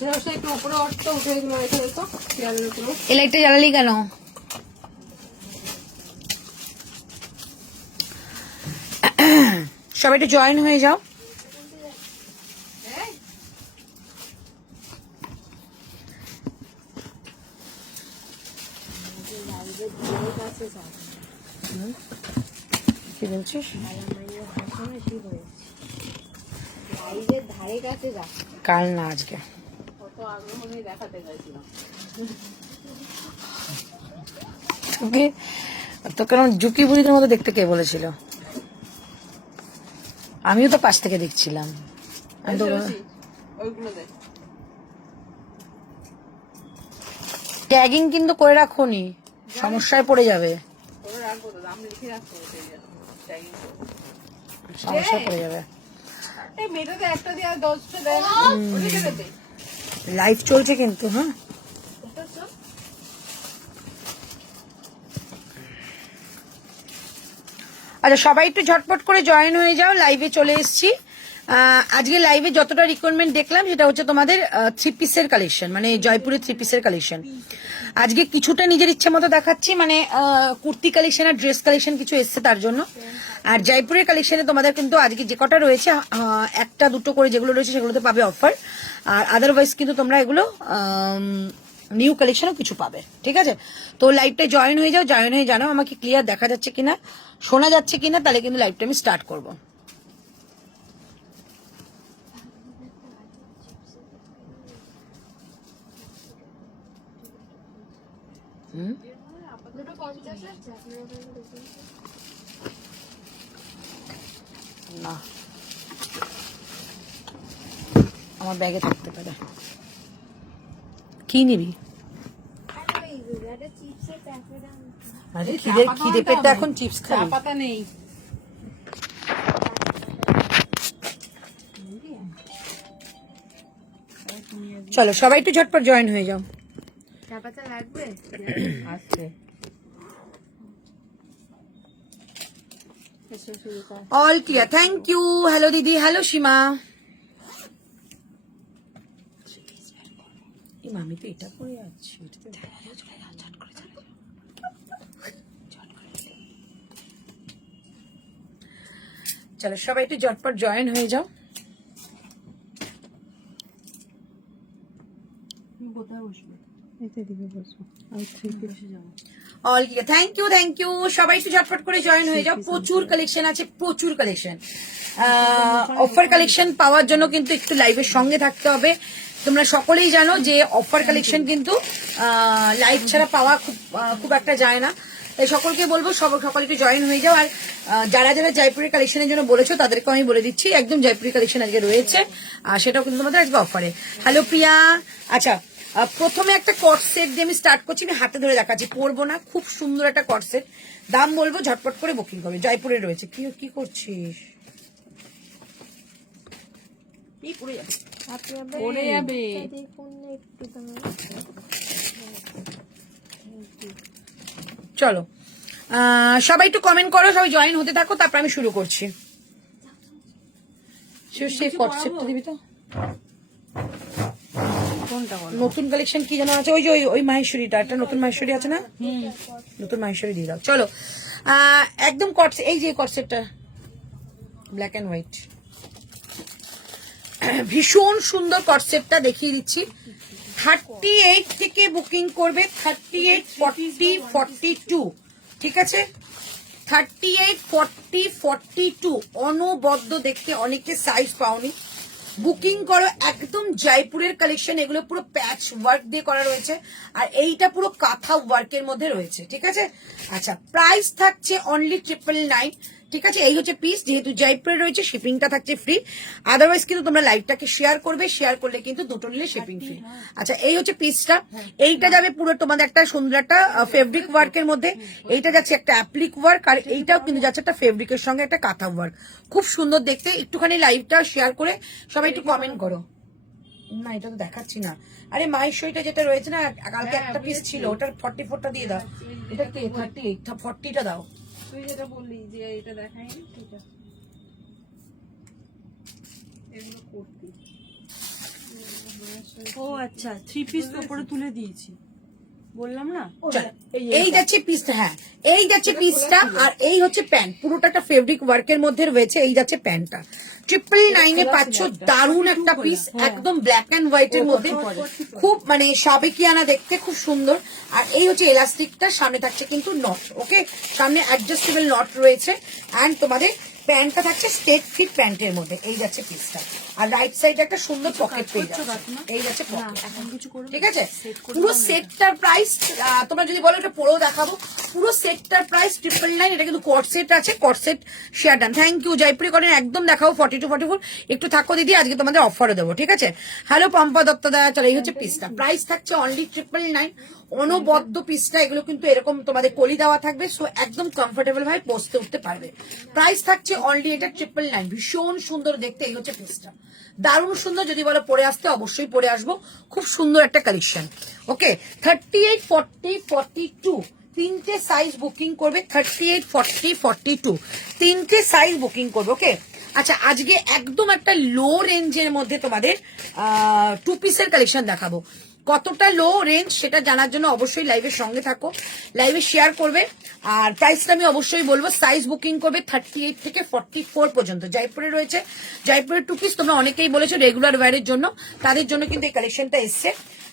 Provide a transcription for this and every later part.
এই লাইটটা জ্বালালি কেন? সবাই একটু জয়েন হয়ে যাও। কি বলছিস? কাল না আজকে। তোকে ঝুঁকি বুড়িদের মতো দেখতে কে বলেছিল? আমিও তো পাশ থেকে দেখছিলাম। ট্যাগিং কিন্তু করে রাখোনি, সমস্যায় পড়ে যাবে, সমস্যায় পড়ে যাবে। লাইভ চলছে কিন্তু। হ্যাঁ, আচ্ছা সবাই একটু ঝটপট করে জয়েন হয়ে যাও। লাইভে চলে এসেছি। আজকে লাইভে যতটা রিকোয়ারমেন্ট দেখলাম সেটা হচ্ছে তোমাদের 3 পিসের কালেকশন, মানে জয়পুরের 3 পিসের কালেকশন। আজকে কিছুটা নিজের ইচ্ছে মতো দেখাচ্ছি, মানে কুর্তি কালেকশন আর ড্রেস কালেকশন কিছু এসছে তার জন্য। আর জয়পুরের কালেকশনে তোমাদের কিন্তু আজকে যে কটা রয়েছে, একটা দুটো করে যেগুলো রয়েছে সেগুলোতে পাবে অফার, আর আদারওয়াইজ কিন্তু তোমরা এগুলো নিউ কালেকশনও কিছু পাবে। ঠিক আছে, তো লাইভটা জয়েন হয়ে যাও, জয়েন হয়ে জানাও আমাকে ক্লিয়ার দেখা যাচ্ছে কিনা, শোনা যাচ্ছে কিনা, তাহলে কিন্তু লাইভটা আমি স্টার্ট করবো। না, আমার ব্যাগে থাকতে পারে। কি নিবি? আরে খিদে পেটে এখন চিপস খাবি? পাতা নেই। চলো সবাই একটু ঝটপট জয়েন হয়ে যাও। All clear, thank you. Hello দিদি, হ্যালো সীমা। আমি তো এটা পরে যাচ্ছি। চলো সবাই একটু ঝটপট জয়েন হয়ে যাও। All clear, thank you, thank you. সবাই একটু ঝটপট করে জয়েন হয়ে যাও। প্রচুর কালেকশন আছে, প্রচুর কালেকশন। অফার কালেকশন পাওয়ার জন্য কিন্তু একটু লাইভের সঙ্গে থাকতে হবে। তোমরা সকলেই জানো যে অফার কালেকশন কিন্তু লাইভ ছাড়া পাওয়া খুব একটা যায় না। তাই সকলকে বলবো সকলে একটু জয়েন হয়ে যাও। আর যারা যারা জয়পুরের কালেকশনের জন্য বলেছো তাদেরকে আমি বলে দিচ্ছি, একদম জয়পুরের কালেকশন আজকে রয়েছে, আর সেটাও কিন্তু তোমাদের আজকে অফারে। হ্যালো প্রিয়া। আচ্ছা, প্রথমে একটা কট সেট দিয়ে আমি স্টার্ট করছি, আমি হাতে ধরে দেখাচ্ছি, পরবো না, খুব সুন্দর একটা কট সেট। দাম বলবো, ঝটপট করে বুকিং করবে। জয়পুরে রয়েছে। কি করছিস? চলো সবাই একটু কমেন্ট করো, সবাই জয়েন হতে থাকো, তারপর আমি শুরু করছি। দিবি তো নতুন কালেকশন কি জানা আছে? ওই যে ওই মাহেশ্বরীটা, একটা নতুন মাহেশ্বরী আছে না? নতুন মাহেশ্বরী দিয়ে দাও। চলো একদম কটসেট, এই যে কটসেটটা ব্ল্যাক এন্ড হোয়াইট, ভীষণ সুন্দর কটসেটটা দেখিয়ে দিচ্ছি। 38 থেকে বুকিং করবে, 38, 40, 42। ঠিক আছে, 38, 40, 42 অনবদ্য দেখতে। অনেকে সাইজ পাওনি, বুকিং করো। একদম জয়পুরের কালেকশন, এগুলো পুরো প্যাচ ওয়ার্ক দিয়ে করা রয়েছে, আর এইটা পুরো কাঁথা ওয়ার্কের মধ্যে রয়েছে। ঠিক আছে, আচ্ছা প্রাইস থাকছে অনলি 999। ঠিক আছে, এই হচ্ছে পিস, যেহেতু জয়পুরে রয়েছে শিপিংটা থাকছে ফ্রি। আদারওয়াইজ কিন্তু তোমরা লাইভটাকে শেয়ার করবে, শেয়ার করলে কিন্তু দুটো নিলে শিপিং ফ্রি। আচ্ছা, এই হচ্ছে পিসটা। এইটা যাবে পুরো তোমাদের একটা সুন্দর একটা ফেব্রিক ওয়ার্কের মধ্যে, এইটা যাচ্ছে একটা অ্যাপ্লিক ওয়ার্ক, আর এইটাও কিন্তু যাচ্ছে একটা ফেব্রিকের সঙ্গে একটা কাঁথা ওয়ার্ক। খুব সুন্দর দেখতে। একটুখানি লাইভটা শেয়ার করে সবাই একটু কমেন্ট করো। না এটা তো দেখাচ্ছি না। আরে মাহেশ্বরীটা যেটা রয়েছে না, কালকে একটা পিস ছিল, ওটার 44টা দিয়ে দাও। এটা কি 38, 40টা দাও। তুই যেটা বললি যে এটা দেখাইনি, ঠিক আছে, এগুলো করতে ও আচ্ছা 3 পিস উপরে তুলে দিয়েছি বললাম না। এই যাচ্ছে পিসটা, হ্যাঁ এই যাচ্ছে পিসটা, আর এই হচ্ছে প্যান্ট, পুরোটা একটা ফেব্রিক ওয়ার্কের মধ্যে রয়েছে। এই যাচ্ছে প্যান্টটা 999 পাচ্ছ, দারুন একটা পিস, একদম ব্ল্যাক এন্ড হোয়াইট এর মধ্যে, খুব মানে সাবেকিয়ানা দেখতে, খুব সুন্দর। আর এই হচ্ছে এলাস্টিকটা, সামনে থাকছে কিন্তু নট, ওকে সামনে অ্যাডজাস্টেবল নট রয়েছে। অ্যান্ড তোমাদের প্যান্টটা থাকছে স্টেট ফিট প্যান্টের মধ্যে। এই যাচ্ছে পিসটা, আর রাইট সাইডে একটা সুন্দর পকেট পেয়ে যাচ্ছে। এই যাচ্ছে পকেট, ঠিক আছে। পুরো সেটটার প্রাইস তোমরা যদি বলো এটা পরেও দেখাবো, পুরো সেটটার প্রাইস 999। এটা কিন্তু কট সেট আছে, কট set share done. Thank you Jaipuri করেন, একদম দেখাবো 42-44। একটু থাকো দিদি, আজকে তোমাদের অফারও দেবো, ঠিক আছে। হ্যালো পম্পা দত্ত দা, চলো এই হচ্ছে পিসটা, প্রাইস থাকছে অনলি 999। অনবদ্য পিসটা, এগুলো কিন্তু এরকম তোমাদের কলি দেওয়া থাকবে, সো একদম কমফোর্টেবল ভাবে বসতে উঠতে পারবে। প্রাইস থাকছে অনলি এটা 999, ভীষণ সুন্দর দেখতে। এই হচ্ছে পিসটা, দারুণ সুন্দর। যদি বলো পরে আসতে, অবশ্যই পরে আসবো, খুব সুন্দর একটা কালেকশন। ওকে 38, 40, 42 তিনটে সাইজ বুকিং করবে, 38, 40, 42 তিনটে সাইজ বুকিং করবে, ওকে। আচ্ছা আজকে একদম একটা লো রেঞ্জের মধ্যে তোমাদের 2 পিসের কালেকশন দেখাবো। কতটা লো রেঞ্জ সেটা জানার জন্য অবশ্যই লাইভের সঙ্গে থাকো, লাইভে শেয়ার করবে। আর প্রাইসটা আমি অবশ্যই বলবো, সাইজ বুকিং করবে 38 থেকে 44 পর্যন্ত। জয়পুরে রয়েছে, জয়পুরের 2 পিস তোমরা অনেকেই বলেছো রেগুলার ওয়্যারের জন্য, তাদের জন্য কিন্তু এই কালেকশনটা এসছে।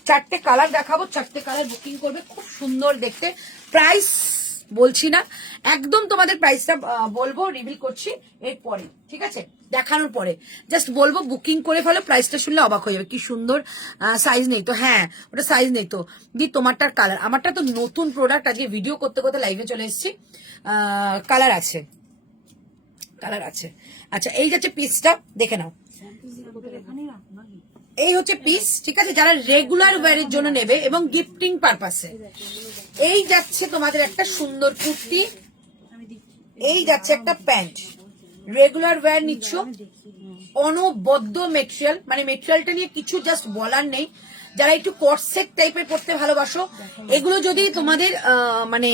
4টে কালার দেখাবো, 4টে কালার বুকিং করবে, খুব সুন্দর দেখতে। প্রাইস বলছি না, একদম তোমাদের প্রাইসটা বলবো, রিভিল করছি এরপরে, ঠিক আছে, দেখানোর পরে জাস্ট বলবো বুকিং করে ফেলো। প্রাইসটা শুনলে অবাক হয়ে যাবে, কি সুন্দর। সাইজ নেই তো, হ্যাঁ ওটা সাইজ নেই তো দি, তোমারটার কালার, আমারটা তো নতুন প্রোডাক্ট, আজকে ভিডিও করতে করতে লাইভে চলে এসেছি। কালার আছে, কালার আছে। আচ্ছা এই যাচ্ছে পিসটা, দেখে নাও, এই হচ্ছে পিস, ঠিক আছে। যারা রেগুলার ওয়্যারের জন্য নেবে এবং গিফটিং পারপাসে, এই যাচ্ছে তোমাদের একটা সুন্দর কুর্তি, এই যাচ্ছে একটা প্যান্ট, রেগুলার ওয়্যার নিচ্ছ, অনবদ্য মেটেরিয়াল, মানে মেটেরিয়ালটা নিয়ে কিছু জাস্ট বলার নেই। যারা একটু কটসেট টাইপের পড়তে ভালোবাসো, এগুলো যদি তোমাদের মানে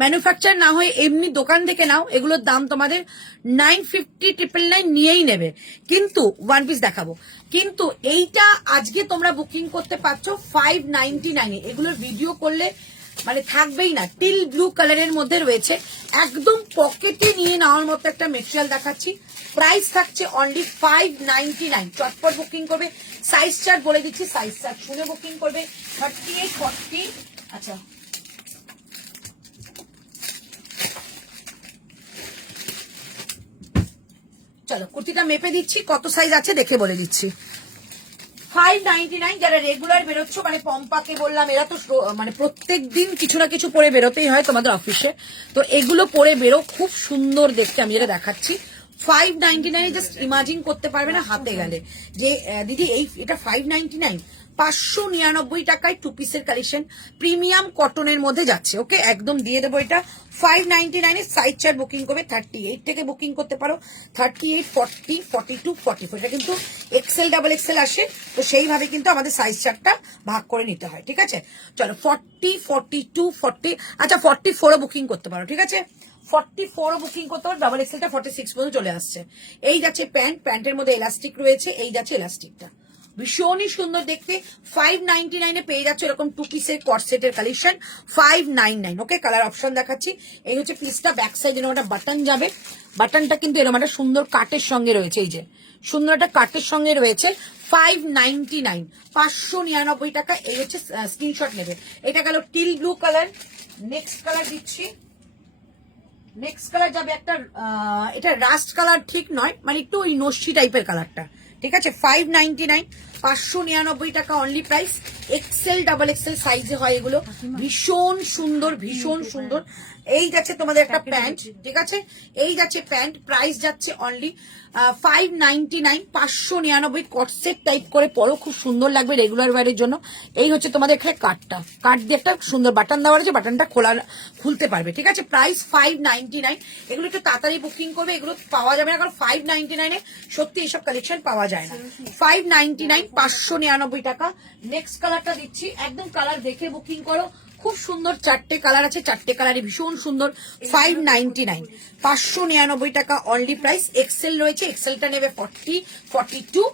ম্যানুফ্যাকচার না হয় এমনি দোকান থেকে নাও, এগুলোর দাম তোমাদের 950, 999 নিয়েই নেবে। কিন্তু ওয়ান পিস দেখাবো, কিন্তু এইটা আজকে তোমরা বুকিং করতে পারছো 599 এ। এগুলোর ভিডিও করলে মানে থাকবেই না, টিল ব্লু কালারের মধ্যে রয়েছে, একদম পকেটে নিয়ে নেওয়ার মতো একটা মেটেরিয়াল দেখাচ্ছি। প্রাইস থাকছে অনলি 599। চটপট বুকিং করবে, সাইজ চার্ট বলে দিচ্ছি, সাইজ চার্ট শুনে বুকিং করবে। 38, 40, আচ্ছা চলো কুর্তিটা মেপে দিচ্ছি, কত সাইজ আছে দেখে বলে দিচ্ছি। 599। যারা রেগুলার বেরোচ্ছ, মানে পম্পাকে বললাম, এরা তো মানে প্রত্যেক দিন কিছু না কিছু পরে বেরোতেই হয় তোমাদের অফিসে, তো এগুলো পরে বেরো, খুব সুন্দর দেখতে। আমি যেটা দেখাচ্ছি 599, জাস্ট ইমাজিন করতে পারবে না হাতে গেলে যে দিদি এটা 599, 599 টাকায় 2 পিসের কালেকশন, প্রিমিয়াম কটনের মধ্যে যাচ্ছে, ওকে একদম দিয়ে দেবো এটা 599 এর। সাইজ চার্ট বুকিং করবে 38 থেকে বুকিং করতে পারো, 38, 40, 42, 44, এটা কিন্তু এক্সেল ডাবল এক্সেল আসে, তো সেইভাবে কিন্তু আমাদের সাইজ চার্টটা ভাগ করে নিতে হয়, ঠিক আছে। চলো 40, 42, 40, আচ্ছা 44ও বুকিং করতে পারো, ঠিক আছে, 44ও বুকিং করতে পারো। ডাবল এক্সেলটা 46 পর্যন্ত চলে আসছে। এই যাচ্ছে প্যান্ট, প্যান্টের মধ্যে এলাস্টিক রয়েছে, এই যাচ্ছে এলাস্টিকটা, ভীষণই সুন্দর দেখতে। 599 এ পেয়ে যাচ্ছে এরকম 2 পিসের কট সেটের কালেকশন, 599, ওকে। কালার অপশন দেখাচ্ছি, এই হচ্ছে পিসটা, ব্যাক সাইড এরকম একটা বাটন যাবে, বাটনটা কিন্তু এরকম একটা সুন্দর কাটের সঙ্গে রয়েছে, এই যে সুন্দর একটা কাটের সঙ্গে রয়েছে। 599, 599 টাকা। এই হচ্ছে স্ক্রিনশট নেবে। এটা গেল teal blue colour. Next colour দিচ্ছি, নেক্সট কালার যাবে একটা, এটা রাস্ট কালার ঠিক নয়, মানে একটু ওই নস্যি টাইপের কালারটা, ঠিক আছে। 599, 599 টাকা only price. Excel double Excel সাইজে হয় এগুলো, ভীষণ সুন্দর, ভীষণ সুন্দর। এই যাচ্ছে তোমাদের একটা প্যান্ট, ঠিক আছে, এই যাচ্ছে প্যান্ট, প্রাইস যাচ্ছে অনলি 599, 599 কটসেট টাইপ করে পরো, খুব সুন্দর লাগবে রেগুলার ওয়্যারের জন্য। এই হচ্ছে তোমাদের এখানে কাটটা, কাট দিয়ে একটা সুন্দর বাটন দেওয়া আছে, বাটনটা খুলতে পারবে, ঠিক আছে। প্রাইস 599। এগুলো একটু তাড়াতাড়ি বুকিং করবে, এগুলো পাওয়া যাবে না, কারণ 599 এ সত্যি এইসব কালেকশন পাওয়া যায় না। 599, 599 টাকা। নেক্সট কালারটা দিচ্ছি, একদম কালার দেখে বুকিং করো, খুব সুন্দর 4টে কালার আছে, 4টে কালারই ভীষণ সুন্দর। 599, 599 টাকা অনলি প্রাইস। এক্সেল রয়েছে, এক্সেলটা নেবে 40, 42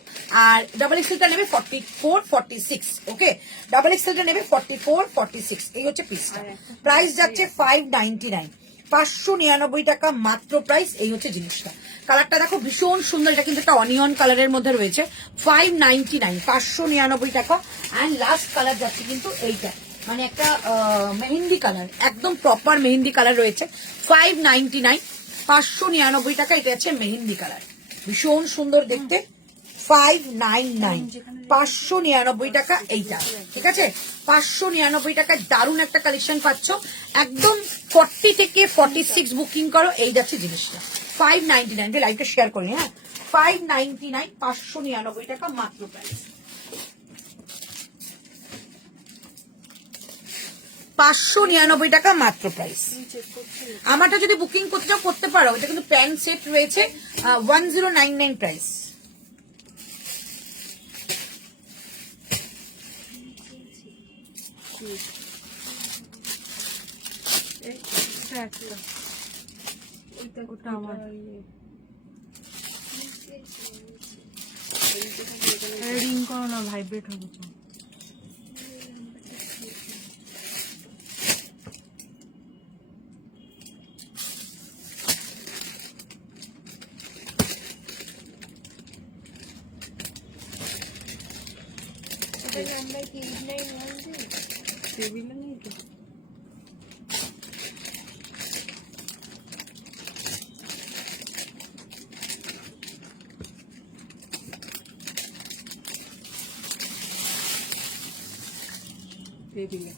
আর ডাবল এক্সেলটা নেবে 44, 46। ওকে, ডাবল এক্সেলটা নেবে 44, 46। এই হচ্ছে পিসটা। প্রাইস যাচ্ছে 599, 599 টাকা মাত্র প্রাইস। এই হচ্ছে জিনিসটা। কালারটা দেখো ভীষণ সুন্দর, এটা কিন্তু একটা অনিয়ন কালারের মধ্যে রয়েছে। 599, 599 টাকা। অ্যান্ড লাস্ট কালার যাচ্ছে কিন্তু এইটা, মানে একটা মেহেন্দি কালার, একদম প্রপার মেহেন্দি কালার রয়েছে। 599, 599 টাকা। এটা হচ্ছে মেহেন্দি কালার, ভীষণ সুন্দর দেখতে। 599, 599 টাকা এইটা, ঠিক আছে? 599 টাকায় দারুণ একটা কালেকশন পাচ্ছ। একদম 40 থেকে 46 বুকিং করো, এই যাচ্ছে জিনিসটা। 599, লাইভটা শেয়ার করলে, হ্যাঁ 599, 599 টাকা মাত্র প্রাইস। 599 টাকা মাত্র প্রাইস। আমারটা যদি বুকিং করতে চাও করতে পারো, এটা কিন্তু প্যান্ট সেট রয়েছে, 1099 প্রাইস। ওটা আমার রিং করো না, ভাইব্রেট হবে তো। টেবিলে নেই তো। টেবিলে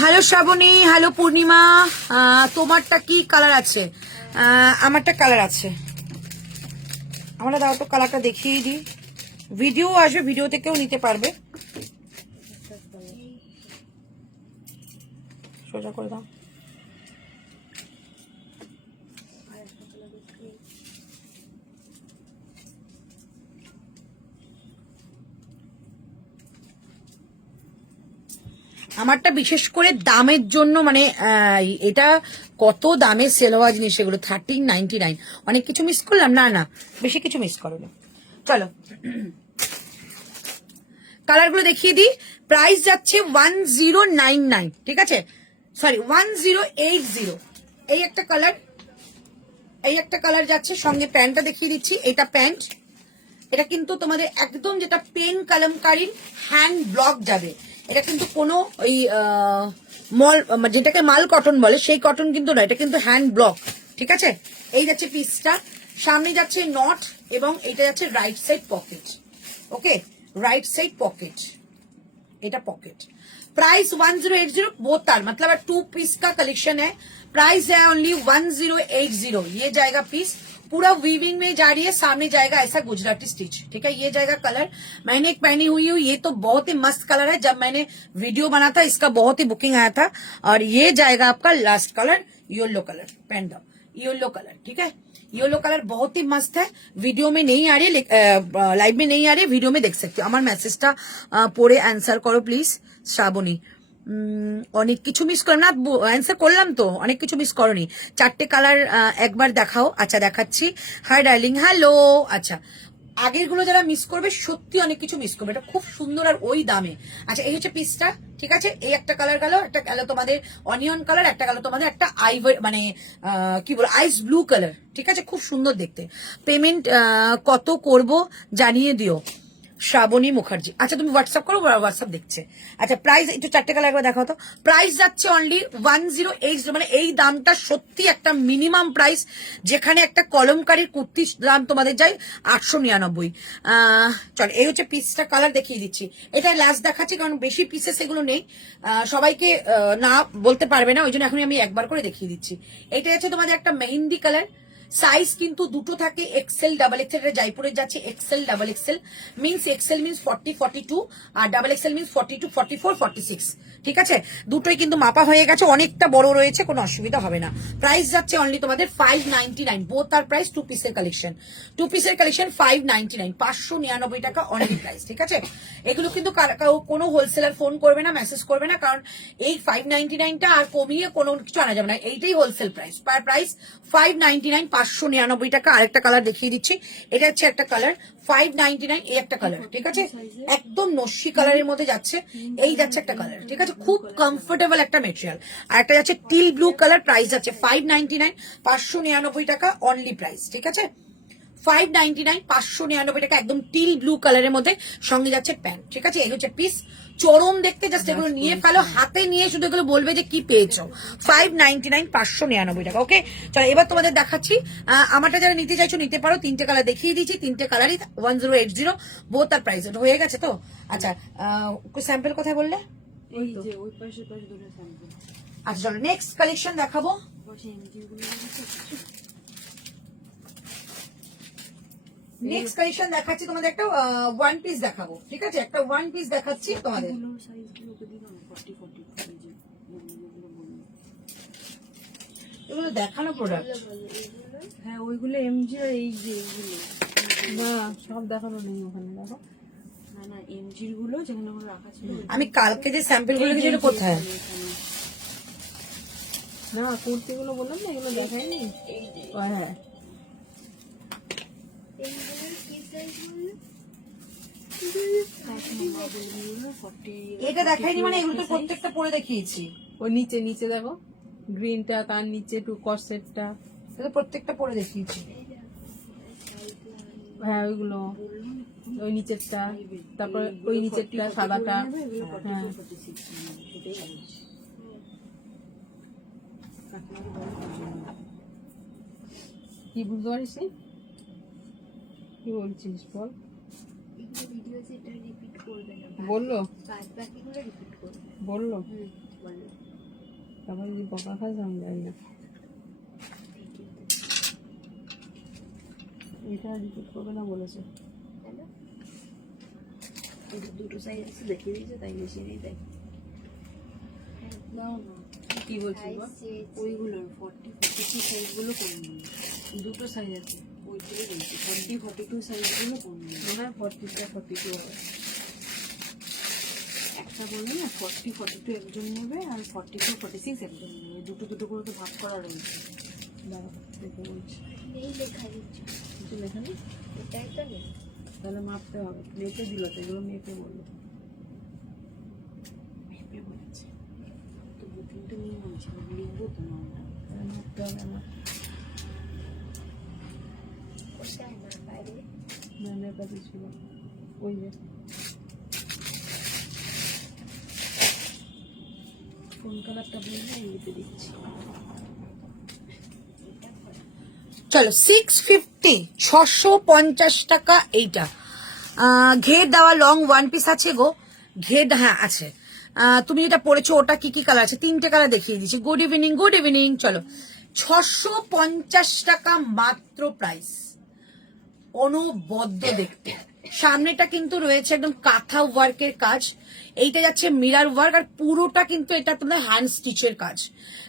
হ্যালো শ্রাবণী, হ্যালো পূর্ণিমা, তোমারটা কি কালার আছে? আমারটা কালার আছে। আমরা দাও তো কালারটা দেখিয়ে দিই। ভিডিও আসবে, ভিডিও থেকেও নিতে পারবে। সোজা করে দাও। আমারটা বিশেষ করে দামের জন্য, মানে এটা কত দামে সেল হওয়া জিনিস, এগুলো 1399। অনেক কিছু মিস করলাম? না না, বেশি কিছু মিস করো না। চলো কালারগুলো দেখিয়ে দিই। প্রাইস যাচ্ছে 1099, ঠিক আছে? সরি 1080। এই একটা কালার, এই একটা কালার যাচ্ছে। সঙ্গে প্যান্টটা দেখিয়ে দিচ্ছি, এটা প্যান্ট। এটা কিন্তু তোমাদের একদম যেটা পেন কলমকারী হ্যান্ড ব্লক যাবে। এটা কিন্তু কোনো ওই মল, যেটাকে মাল কটন বলে সেই কটন কিন্তু না, এটা কিন্তু হ্যান্ড ব্লক, ঠিক আছে? এই যাচ্ছে পিসটা। সামনে যাচ্ছে নট এবং এটা যাচ্ছে রাইট সাইড পকেট। ওকে, राइट साइड पॉकेट, এটা पॉकेट। प्राइस 1080, बोतार मतलब 2 पीस का कलेक्शन है। प्राइस है ओनली 1080। ये जाएगा पीस, पूरा वीविंग में जा रही है। सामने जाएगा ऐसा गुजराती स्टिच, ठीक है? ये जाएगा कलर। मैंने एक पहनी हुई हूँ, ये तो बहुत ही मस्त कलर है। जब मैंने वीडियो बना था इसका बहुत ही बुकिंग आया था। और ये जाएगा आपका last colour, yellow colour, pen दो येलो कलर, ठीक है? येलो कलर बहुत ही मस्त है। वीडियो में नहीं आ रही है, लाइव में नहीं आ रही है, वीडियो में देख सकते हो। আমার মেসেজটা পড়ে অ্যানসার করো প্লিজ শ্রাবণী। অনেক কিছু মিস করলাম না, অ্যান্সার করলাম তো, অনেক কিছু মিস করনি। 4টে কালার একবার দেখাও। আচ্ছা দেখাচ্ছি। Hi darling, hello. আচ্ছা, আগের গুলো যারা মিস করবে সত্যি অনেক কিছু মিস করবে, এটা খুব সুন্দর আর ওই দামে। আচ্ছা, এই হচ্ছে পিসটা, ঠিক আছে? এই একটা কালার গেল, একটা গেল তোমাদের অনিয়ন কালার, একটা গেল তোমাদের একটা মানে কি বল আইস ব্লু কালার, ঠিক আছে? খুব সুন্দর দেখতে। পেমেন্ট কত করব জানিয়ে দিও, শ্রাবণী মুখার্জি। আচ্ছা তুমি হোয়াটসঅ্যাপ করো, হোয়াটসঅ্যাপ দেখছে। আচ্ছা প্রাইস একটু 4টে কালার একবার দেখাও তো। প্রাইস যাচ্ছে অনলি 1080, মানে এই দামটা সত্যি একটা মিনিমাম প্রাইস। যেখানে একটা কলমকারীর কুর্তির দাম তোমাদের যায় 899। চল, এই হচ্ছে পিসটা, কালার দেখিয়ে দিচ্ছি। এটা লাস্ট দেখাচ্ছি কারণ বেশি পিসেস এগুলো নেই, সবাইকে না বলতে পারবে না, ওই জন্য এখন আমি একবার করে দেখিয়ে দিচ্ছি। এটা হচ্ছে তোমাদের একটা মেহেন্দি কালার। সাইজ কিন্তু দুটো থাকে, এক্সেল ডাবল এক্সেল। এটা জয়পুরে যাচ্ছে XL double XL. Means XL means 40, 42 আর ডাবল এক্সেল মিন্স 42, 44, 46, ঠিক আছে, দুটোই কিন্তু মাপা হয়ে গেছে, অনেকটা বড় রয়েছে, কোনো অসুবিধা হবে না। প্রাইস যাচ্ছে অনলি তোমাদের 599, বোথ আর প্রাইস 2 পিসের কালেকশন, 2 পিসের কালেকশন 599, 599 টাকা অনলি প্রাইস। ঠিক আছে, এগুলো কিন্তু কোনো হোলসেলার ফোন করবে না, মেসেজ করবে না, কারণ এই 599টা আর কমিয়ে কোনো কিছু আনা যাবে না, এইটাই হোলসেল প্রাইস। পার প্রাইস 599, 599 টাকা। আরেকটা কালার দেখিয়ে দিচ্ছি, এটা হচ্ছে একটা কালার 599, এই একটা কালার। ঠিক আছে, একদম নস্যি কালারের মধ্যে যাচ্ছে, এই যাচ্ছে একটা কালার। ঠিক আছে, খুব কমফোর্টেবল একটা মেটেরিয়াল। আর একটা যাচ্ছে টিল ব্লু কালার, প্রাইস যাচ্ছে 599, 599 টাকা অনলি প্রাইস। ঠিক আছে, 599, 599 টাকা, একদম টিল ব্লু কালারের মধ্যে, সঙ্গে যাচ্ছে প্যান্ট। ঠিক আছে, এই হচ্ছে পিস, চরম দেখতে, জাস্ট এগুলো নিয়ে ফেলো, হাতে নিয়ে শুধু এগুলো বলবে যে কি পেয়েছো। 599, 599 টাকা। ওকে, চলো এবার তোমাদের দেখাচ্ছি, আমারটা যারা নিতে চাইছো নিতে পারো। 3টে কালার দেখিয়ে দিচ্ছি, 3টে কালারই 1080, বোথ আর প্রাইস। এটা হয়ে গেছে তো? আচ্ছা, স্যাম্পল কোথায় বললে? এই যে ওই পাশে দুটো স্যাম্পল। আচ্ছা চলো নেক্সট কালেকশন দেখাবো। পাশে এমজি গুলো নেক্সট কালেকশন দেখাচ্ছি তোমাদের, একটা ওয়ান পিস দেখাবো। ঠিক আছে, একটা ওয়ান পিস দেখাচ্ছি তোমাদের। সাইজ গুলোকে দিলাম 40 40 এই যে এগুলো বললো। এগুলো দেখানো প্রোডাক্ট। হ্যাঁ ওইগুলো এমজি, আর এই যে এইগুলো না সব দেখানো নেই ওখানে, দেখো না না এমজির গুলো যেখানে ওগুলো রাখা ছিল। আমি কালকে যে স্যাম্পল গুলো দিয়েছিল কোথায়? না কুর্তি গুলো বললাম না, এগুলো দেখায়নি। হ্যাঁ এটা দেখাইনি মানে এগুলো তো প্রত্যেকটা পরে দেখিয়েছি। ওই নিচে নিচে দেখো, গ্রিনটা, তার নিচে টু কর্সেটটা, এটা প্রত্যেকটা পরে দেখিয়েছি। হ্যাঁ ওইগুলো, ওই নিচেরটা, তারপরে ওই নিচেরটা সাদাটা। হ্যাঁ কি বুঝতে পারিস, কি বলছিস বল? বললো বললো, তারপরে যদি বকা খাস আমি জানি না। এটা রিপিট করবে না বলেছে, দুটো সাইজ আছে দেখিয়ে দিয়েছে, তাই বেশি নেই তাই। কি বলছিস বল? ওইগুলোর 40 42 সাইজগুলো কম নেই, দুটো সাইজ আছে ওইগুলো বলছি, 40 42 সাইজগুলো কম নেই, মনে হয় 40টা 42 হবে। একটা বলবে না 40 42 একজন নেবে, আর 42 46 একজন নেবে, দুটো দুটো করে তো ভাগ করা রয়েছে। দাঁড়া দেখে বলছি, কিছু লেখা নেই, এটাই তো নেই, তাহলে মাপতে হবে। মেপে দিল তো, এগুলো মেপে বললো, মেপে বলেছে তো, বুকিংটা নিয়ে বলছে লিখবো তো না, তাহলে মাপতে হবে আমার। না মেপা দিচ্ছিল ওই যে কোন কালারটা বললে লিখে দিচ্ছি। চলো 650, 650 টাকা এইটা। ঘের দেওয়া লং ওয়ান পিস আছে গো, ঘের, হ্যাঁ আছে। তুমি যেটা পড়েছো ওটা কি কি কালার আছে? 3টে কালার দেখিয়ে দিচ্ছি। Good evening, good evening. চলো 650 টাকা মাত্র প্রাইস, অনবদ্য দেখতে। সামনেটা কিন্তু রয়েছে একদম কাঁথা ওয়ার্কের কাজ, এইটা যাচ্ছে মিরার ওয়ার্ক, আর পুরোটা কিন্তু এটা তোমাদের হ্যান্ড স্টিচের কাজ।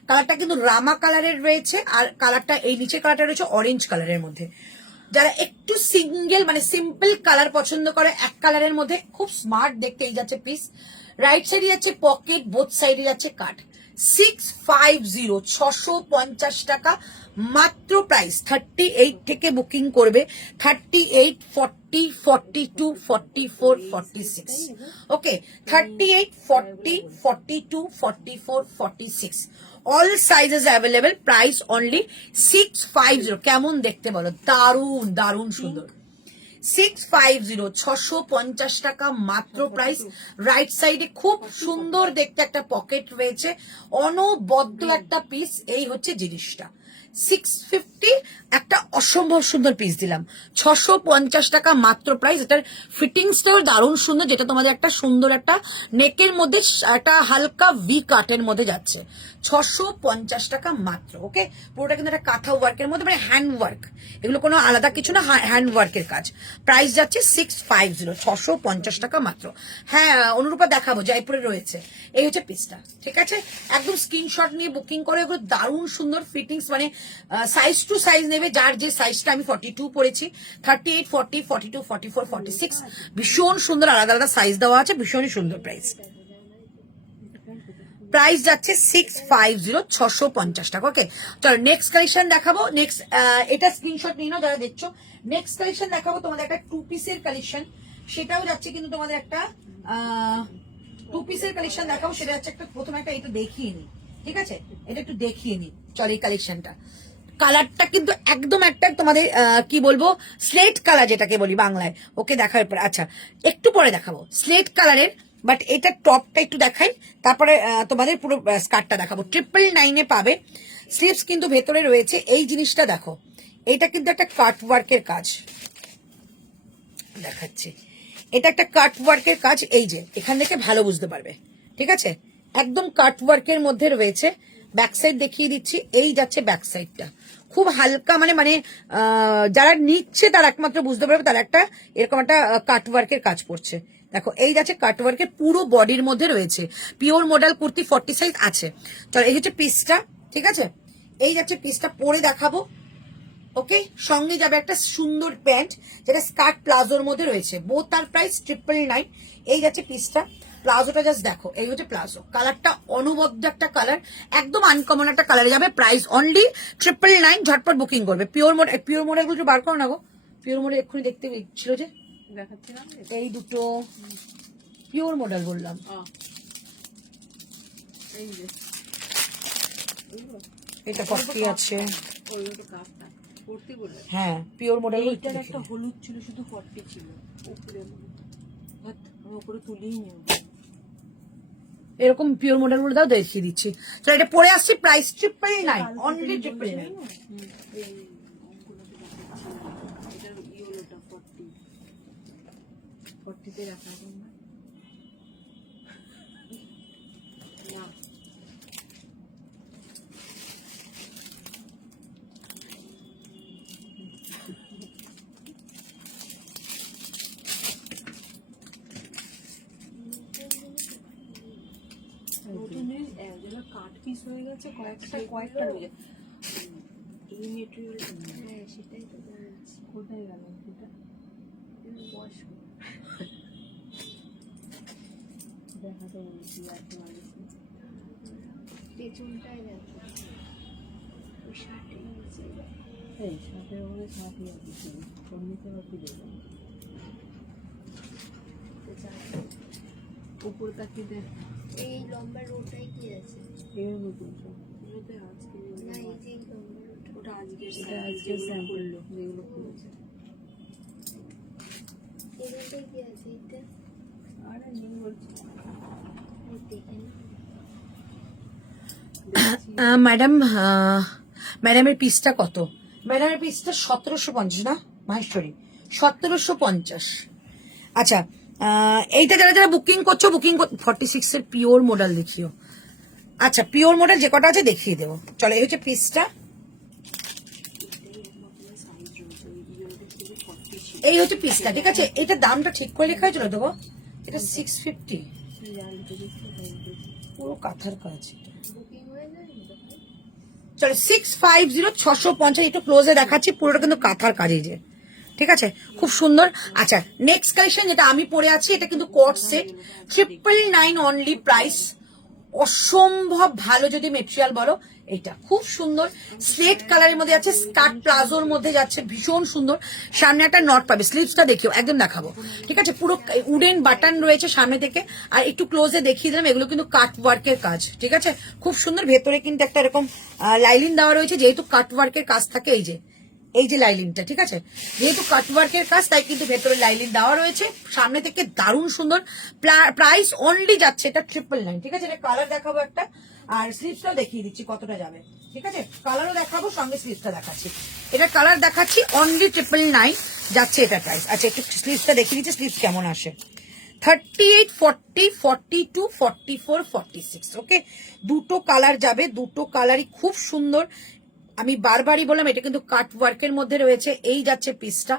কালারটা কিন্তু রামা কালারের রয়েছে, আর কালারটা এই নিচের কালারটা রয়েছে অরেঞ্জ কালারের মধ্যে। যারা একটু সিঙ্গেল মানে সিম্পল কালার পছন্দ করে এক কালারের মধ্যে, খুব স্মার্ট দেখতে এই যাচ্ছে পিস। রাইট সাইডে যাচ্ছে পকেট, বোথ সাইডে যাচ্ছে কাট। 650, 650 টাকা মাত্র প্রাইস। 38 থেকে বুকিং করবে, 38, 40, 42, 44, 46। ওকে, 38, 40, 42, 44, 46, all sizes available. Price only 650। কেমন দেখতে বলো? দারুন দারুন সুন্দর। 650, 650 টাকা মাত্র প্রাইস। রাইট সাইডে খুব সুন্দর দেখতে একটা পকেট রয়েছে, অনবদ্য একটা পিস। এই হচ্ছে জিনিসটা, 650 একটা অসম্ভব সুন্দর পিস দিলাম, 650 টাকা মাত্র প্রাইস। এটার ফিটিংসটাও দারুণ সুন্দর, যেটা তোমাদের একটা সুন্দর একটা নেকের মধ্যে একটা হালকা ভি কাটের মধ্যে যাচ্ছে, 650 টাকা মাত্র। ওকে, পুরোটা কিন্তু একটা কাঁথা ওয়ার্কের মধ্যে, মানে হ্যান্ড ওয়ার্ক, এগুলো কোনো আলাদা কিছু না, হ্যান্ড ওয়ার্কের কাজ। প্রাইস যাচ্ছে 650, 650 টাকা মাত্র। হ্যাঁ অনুরূপা দেখাবো, জয়পুরে রয়েছে। এই হচ্ছে পিসটা, ঠিক আছে? একদম স্ক্রিনশট নিয়ে বুকিং করে, এগুলো দারুণ সুন্দর ফিটিংস, মানে সাইজ টু সাইজ নেবে, যার যে সাইজটা। আমি 42 পরেছি, 38, 40, 42, 44, 46, ভীষণ সুন্দর আলাদা আলাদা সাইজ দেওয়া আছে, ভীষণই সুন্দর প্রাইস। প্রাইস যাচ্ছে 650, 650 টাকা। ওকে, চলো নেক্সট কালেকশন দেখাবো। নেক্সট এটা স্ক্রিনশট নিয়ে নাও যারা দেখছো। নেক্সট কালেকশন দেখাবো তোমাদের একটা 2 পিসের কালেকশন, সেটাও যাচ্ছে কিন্তু তোমাদের একটা 2 পিসের কালেকশন দেখাবো। সেটা যাচ্ছে একটা, প্রথমে একটা এটা দেখিয়ে নি, ঠিক আছে? এটা একটু দেখিয়ে নি, চলো এই কালেকশনটা। কালারটা কিন্তু একদম একটা তোমাদের কি বলবো, স্লেট কালার যেটাকে বলি বাংলায়। ওকে, দেখার পর আচ্ছা একটু পরে দেখাবো স্লেট কালারের, বাট এটা টপটা একটু দেখাই, তারপরে তোমাদের পুরো স্কার্টটা দেখাবো। 999 পাবে, স্লিভস কিন্তু ভেতরে রয়েছে। এই জিনিসটা দেখো, এইটা কিন্তু একটা কাট ওয়ার্কের কাজ দেখাচ্ছে, এটা একটা কাট ওয়ার্কের কাজ। এই যে এখান থেকে ভালো বুঝতে পারবে, ঠিক আছে? একদম কাট ওয়ার্কের মধ্যে রয়েছে। ব্যাক সাইড দেখিয়ে দিচ্ছি, এই যাচ্ছে ব্যাক সাইডটা, খুব হালকা, মানে মানে যারা নিচ্ছে তারা একমাত্র বুঝতে পারবে তারা একটা এরকম একটা কাট ওয়ার্কের কাজ করছে। দেখো এই যাচ্ছে কাট ওয়ার্কের, পুরো বডির মধ্যে রয়েছে। পিওর মডেল কুর্তি 40 সাইজ আছে। চলো এই হচ্ছে পিসটা, ঠিক আছে? এই যাচ্ছে পিসটা, পরে দেখাবো। ওকে, সঙ্গে যাবে একটা সুন্দর প্যান্ট, যেটা স্কার্ট প্লাজোর মধ্যে রয়েছে। বোথ তার প্রাইস 999। এই যাচ্ছে পিসটা, প্লাজোটা জাস্ট দেখো, এই হচ্ছে প্লাজো। কালারটা অনবদ্য একটা কালার, একদম আনকমন একটা কালারে যাবে। প্রাইস অনলি 999, ঝটপট বুকিং করবে। পিওর মডেল গুলো বার করো না গো, পিওর মডেল এক্ষুনি দেখতে ছিল যে দেখাচ্ছিলাম। এই দুটো পিওর মডেল বললাম। এই যে এটা 40 আছে, ওইগুলো কাপটা পড়তে বলে। হ্যাঁ পিওর মডেল। এইটার একটা হলুদ ছিল, শুধু 40 ছিল উপরে, আমি উপরে তুলিই নিও। এরকম পিওর মডেল গুলো দাও, দেখিয়ে দিচ্ছি। তো এটা পরে আসছি, প্রাইস 999, অনলি 999। এই অঙ্কগুলোতে দেখাচ্ছি, এটার ইয়েলোটা 40 তে রাখা আছে না। নতুন জিনিস যেগুলো কাট পিস হয়ে গেছে, কয়েকটা হয়ে যায়। এই মেটেরিয়ালটা, হ্যাঁ সেটাই তো বলছি। কোথায় গেল সেটা? বয়স্ক দেখা তো বলছি আর কি, পেছনটাই দেখো, ওই শার্টের নিচে, এই শার্টের উপরে শার্টই আছে, ওর নিচে আবার কি দেবেন? উপর তাকিয়ে দেখ, এই লম্বা রোডটাই কি আছে? এর মতন সব এটাতে আজকে না এই যে লম্বা রোড, ওটা আজকের স্যাম্পল যেগুলো খুলেছে। এই রোডটাই কি আছে? এটা আরে নিউ বলছি দেখেন ম্যাডামের পিসটা কত? ম্যাডামের পিসটা 1750 না মাহেশ্বরী, 1750। আচ্ছা এইটা যারা যারা বুকিং করছো, বুকিং 46 এর পিওর মডেল দেখিও। আচ্ছা পিওর মডেল যে কটা আছে দেখিয়ে দেবো। চলো এই হচ্ছে পিসটা, এই হচ্ছে পিসটা, ঠিক আছে? এটা দামটা ঠিক করে লেখা হয়েছিল দেবো, এটা 650, পুরো কাঁথার কাজ। বুকিং হয়ে যায় না? চলো 650, 650, একটু ক্লোজে দেখাচ্ছি, পুরোটা কিন্তু কাঁথার কাজে যে, ঠিক আছে? খুব সুন্দর। আচ্ছা নেক্সট কালেকশন যেটা আমি পরে আছি, এটা কিন্তু কোট সেট, 999 অনলি প্রাইস। অসম্ভব ভালো যদি মেটেরিয়াল বলো, এটা খুব সুন্দর স্লেট কালারের মধ্যে আছে, স্কার্ট প্লাজোর মধ্যে যাচ্ছে, ভীষণ সুন্দর। সামনে একটা নট পাবে, স্লিভসটা দেখিও, একদম দেখাবো, ঠিক আছে? পুরো উডেন বাটন রয়েছে সামনে থেকে, আর একটু ক্লোজে দেখিয়ে দিলাম, এগুলো কিন্তু কাট ওয়ার্কের কাজ, ঠিক আছে? খুব সুন্দর। ভেতরে কিন্তু একটা এরকম লাইলিন দেওয়া রয়েছে, যেহেতু কাট ওয়ার্কের কাজ থাকে, এই যে লাইলিনটা, ঠিক আছে? যেহেতু কাটওয়ার্কের কাজ তাই কিন্তু ভেতরে লাইলিন দেওয়া রয়েছে, সামনে থেকে দারুণ সুন্দর। প্রাইস অনলি যাচ্ছে এটা 999, ঠিক আছে? এটা কালার দেখাবো একটা, আর স্লিভসটাও দেখিয়ে দিচ্ছি কতটা যাবে, ঠিক আছে? কালারও দেখাবো, সঙ্গে স্লিভসটা দেখাচ্ছি। এটা কালার দেখাচ্ছি, অনলি 999 যাচ্ছে এটা প্রাইস। আচ্ছা একটু স্লিভসটা দেখিয়ে দিচ্ছি, স্লিভস কেমন আসে। 38, 40, 42, 44, 46, ওকে? দুটো কালার যাবে, দুটো কালারই খুব সুন্দর। আমি বারবারই বললাম এটা কিন্তু কাট ওয়ার্কের মধ্যে রয়েছে। এই যাচ্ছে পিসটা,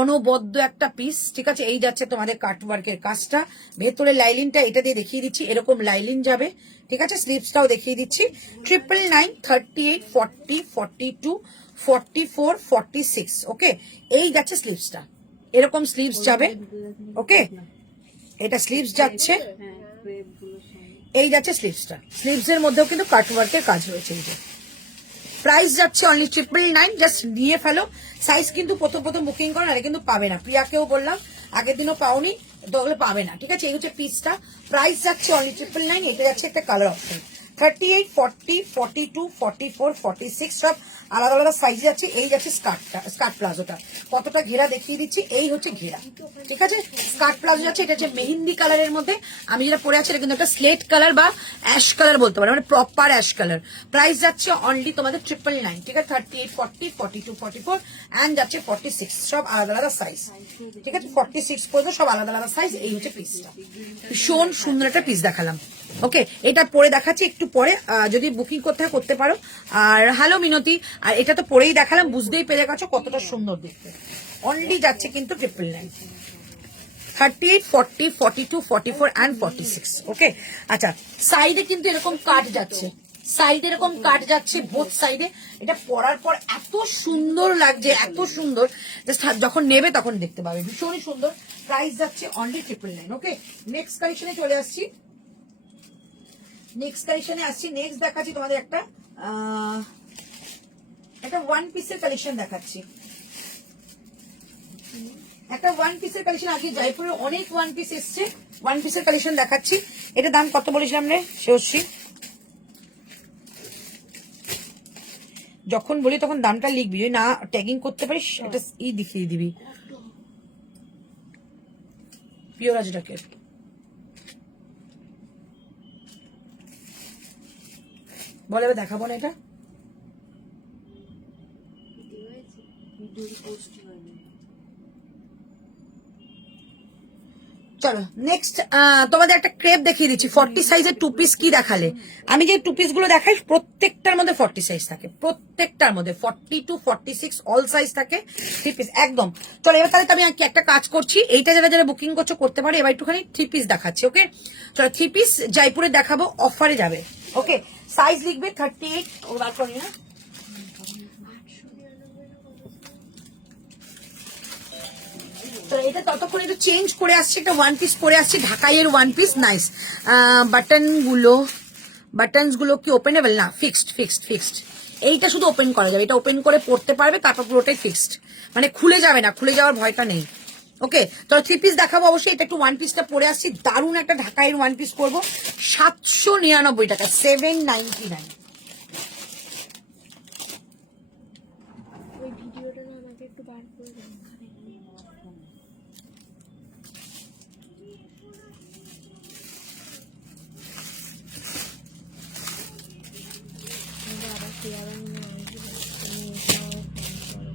অনবদ্য একটা পিস, ঠিক আছে? এই যাচ্ছে তোমাদের কাট ওয়ার্কের কাজটা, ভেতরে লাইলিনটা এটা দিয়ে দেখিয়ে দিচ্ছি, এরকম লাইলিন যাবে, ঠিক আছে? স্লিভসটাও দেখিয়ে দিচ্ছি। 999, 38, 40, 42, 44, 46, ওকে? এই যাচ্ছে স্লিভসটা, এরকম স্লিভস যাবে, ওকে? এটা স্লিভস যাচ্ছে, হ্যাঁ ক্রেপগুলোর সঙ্গে এই যাচ্ছে স্লিভসটা। স্লিভস এর মধ্যেও কিন্তু কাট ওয়ার্কের কাজ রয়েছে। এই যে প্রাইস যাচ্ছে অনলি 999, জাস্ট নিয়ে ফেলো। সাইজ কিন্তু প্রথম প্রথম বুকিং করো, নাহলে কিন্তু পাবে না। প্রিয়াকেও বললাম, আগের দিনও পাওনি, তাহলে পাবে না, ঠিক আছে? এই হচ্ছে পিসটা, প্রাইস যাচ্ছে অনলি 999। এটা যাচ্ছে একটা কালার অপশন। 38, 40, 42, 44, 46 সব আলাদা আলাদা সাইজ যাচ্ছে। এই যাচ্ছে স্কার্টটা, স্কার্ট প্লাজোটা, কতটা ঘেরা দেখিয়ে দিচ্ছি। এই হচ্ছে ঘেরা, ঠিক আছে? স্কার্ট প্লাজো যাচ্ছে, এটা হচ্ছে মেহেন্দি কালারের মধ্যে। আমি যেটা পরে আছি এটা কিন্তু একটা স্লেট কালার বা অ্যাশ কালার বলতে পারো, মানে প্রপার অ্যাশ কালার। প্রাইস যাচ্ছে অনলি তোমাদের 999, ঠিক আছে? 38, 40, 42, 44 অ্যান্ড যাচ্ছে 46, সব আলাদা আলাদা সাইজ, ঠিক আছে? 46 পর্যন্ত সব আলাদা আলাদা সাইজ। এই হচ্ছে পিসটা, ভীষণ সুন্দর একটা পিস দেখালাম, ওকে? এটা পরে দেখাচ্ছি একটু পরে, যদি বুকিং করতে হয় করতে পারো। আর হ্যালো মিনতি, আর এটা তো পরেই দেখালাম, বুঝতেই পেরে গেছো কতটা সুন্দর দেখতে। অনলি যাচ্ছে কিন্তু 999, 38, 40, 42, 44 অ্যান্ড 46, ওকে? আচ্ছা সাইডে কিন্তু এরকম কাট যাচ্ছে, সাইডে এরকম কাট যাচ্ছে বোথ সাইডে। এটা পরার পর এত সুন্দর লাগছে, এত সুন্দর, জাস্ট যখন নেবে তখন দেখতে পাবে, ভীষণই সুন্দর। প্রাইস যাচ্ছে অনলি 999, ওকে? নেক্সট কালেকশনে চলে আসছি, নেক্সট কালেকশনে আসছি। নেক্সট দেখাচ্ছি তোমাদের একটা ওয়ান পিসের কালেকশন দেখাচ্ছি, একটা ওয়ান পিসের কালেকশন। আজকে জয়পুরে অনেক ওয়ান পিস এসছে, ওয়ান পিসের কালেকশন দেখাচ্ছি। এটা দাম কত বলেছিলাম রে শেষী? যখন বলি তখন দামটা লিখবি, যদি না ট্যাগিং করতে পারিস এটা দেখিয়ে দিবি। পিওর আজরাকের বলে দেখাবো না এটা, ভিডিওর পোস্ট হয়নি। চলো নেক্সট তোমাদের একটা ক্রেপ দেখিয়ে দিচ্ছি। 40 সাইজের টু পিস কি দেখালে, আমি যে টু পিস গুলো দেখাই প্রত্যেকটার মধ্যে 40 সাইজ থাকে, প্রত্যেকটার মধ্যে 40 to 46 অল সাইজ থাকে, থ্রি পিস একদম। চলো এবার তাহলে আমি একটা কাজ করছি, এইটা যারা যারা বুকিং করছো করতে পারে। এবার একটুখানি থ্রি পিস দেখাচ্ছি, ওকে? চলো থ্রি পিস জয়পুরে দেখাবো, অফারে যাবে, ওকে? সাইজ লিখবে 38, ও বার করি না, 899 তো এটা ততক্ষণ একটু চেঞ্জ করে আসছে, একটা ওয়ান পিস পরে আসছে, ঢাকাইয়ের ওয়ান পিস, নাইস। বাটনস গুলো কি ওপেনেবল? না, ফিক্সড ফিক্সড ফিক্সড। এইটা শুধু ওপেন করা যাবে, এটা ওপেন করে পড়তে পারবে, তারপর পুরোটাই ফিক্সড, মানে খুলে যাবে না, খুলে যাওয়ার ভয়টা নেই, ওকে? তো থ্রি পিস দেখাবো অবশ্যই। এটা একটু ওয়ান পিসটা পরে আসছি, দারুণ একটা ঢাকাইয়ের ওয়ান পিস করবো, 799 টাকা, 799। ওই ভিডিওটা না আমাকে একটু বার করে দাও। আবার পেয়ারা নিয়ে আসবে, তুমি এটাও ফোন করে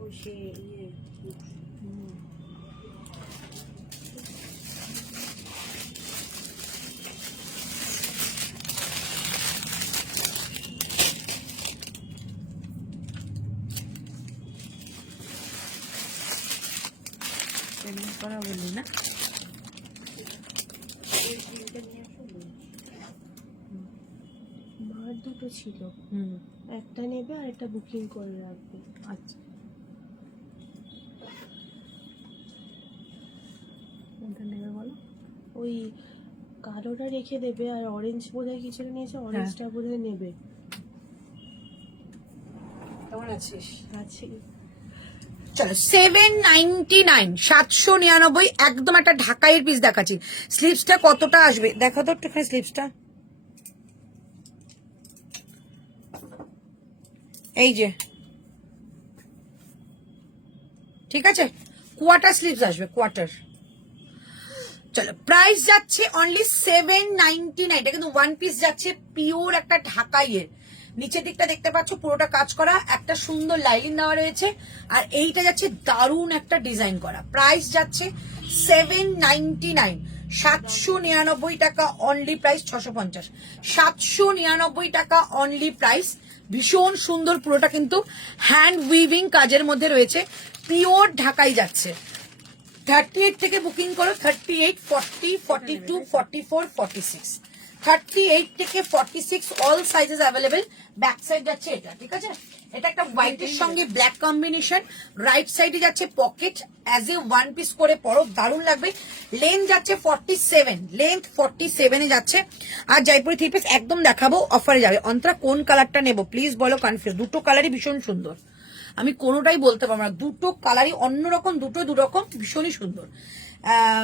ও সে ইয়ে পেমেন্ট করা বলি না, ওই জিনিসটা নিয়ে আসবো। মার দুটো ছিল, একটা নেবে আর একটা বুকিং করে রাখবে। আচ্ছা কোনটা নেবে বলো? ওই কালোটা রেখে দেবে, আর অরেঞ্জ বোধহয় কিছু নিয়েছে, অরেঞ্জটা বোধহয় নেবে। কেমন আছিস? আছে চলো 799, 799, একদম একটা ঢাকাইয়ের পিস দেখাচ্ছি। স্লিভসটা কতটা আসবে দেখো তো একটুখানি, স্লিভসটা এই যে, ঠিক আছে? কোয়ার্টার স্লিভস আসবে, কোয়ার্টার। চলো প্রাইস যাচ্ছে অনলি 799। এটা কিন্তু ওয়ান পিস যাচ্ছে, পিওর একটা ঢাকাইয়ের। নিচের দিকটা দেখতে পাচ্ছ পুরোটা কাজ করা, একটা সুন্দর লাইনিং দেওয়া রয়েছে। আর এইটা যাচ্ছে দারুণ একটা ডিজাইন করা। প্রাইস যাচ্ছে 799, 799 টাকা অনলি প্রাইস। 650, 799 টাকা অনলি প্রাইস। ভীষণ সুন্দর, পুরোটা কিন্তু হ্যান্ড উইভিং কাজের মধ্যে রয়েছে, পিওর ঢাকাই যাচ্ছে। 38 থেকে বুকিং করো, 38, 40, 42, 44, 46, 38 থেকে 46 all sizes available. Back side যাচ্ছে এটা, ঠিক আছে? এটা একটা হোয়াইটের সঙ্গে ব্ল্যাক কম্বিনেশন। রাইট সাইডে যাচ্ছে pocket, as a one piece করে পরো, দারুণ লাগবে। লেন্থ যাচ্ছে 47, লেন্থ 47 এ যাচ্ছে। আর জয়পুরি থ্রি পিস একদম দেখাবো, অফারে যাবে। অন্তরা কোন কালারটা নেবো প্লিজ বলো, কনফিউজ। দুটো কালারই ভীষণ সুন্দর, আমি কোনোটাই বলতে পারবো না, দুটো কালারই অন্যরকম, দুটো দুরকম, ভীষণই সুন্দর।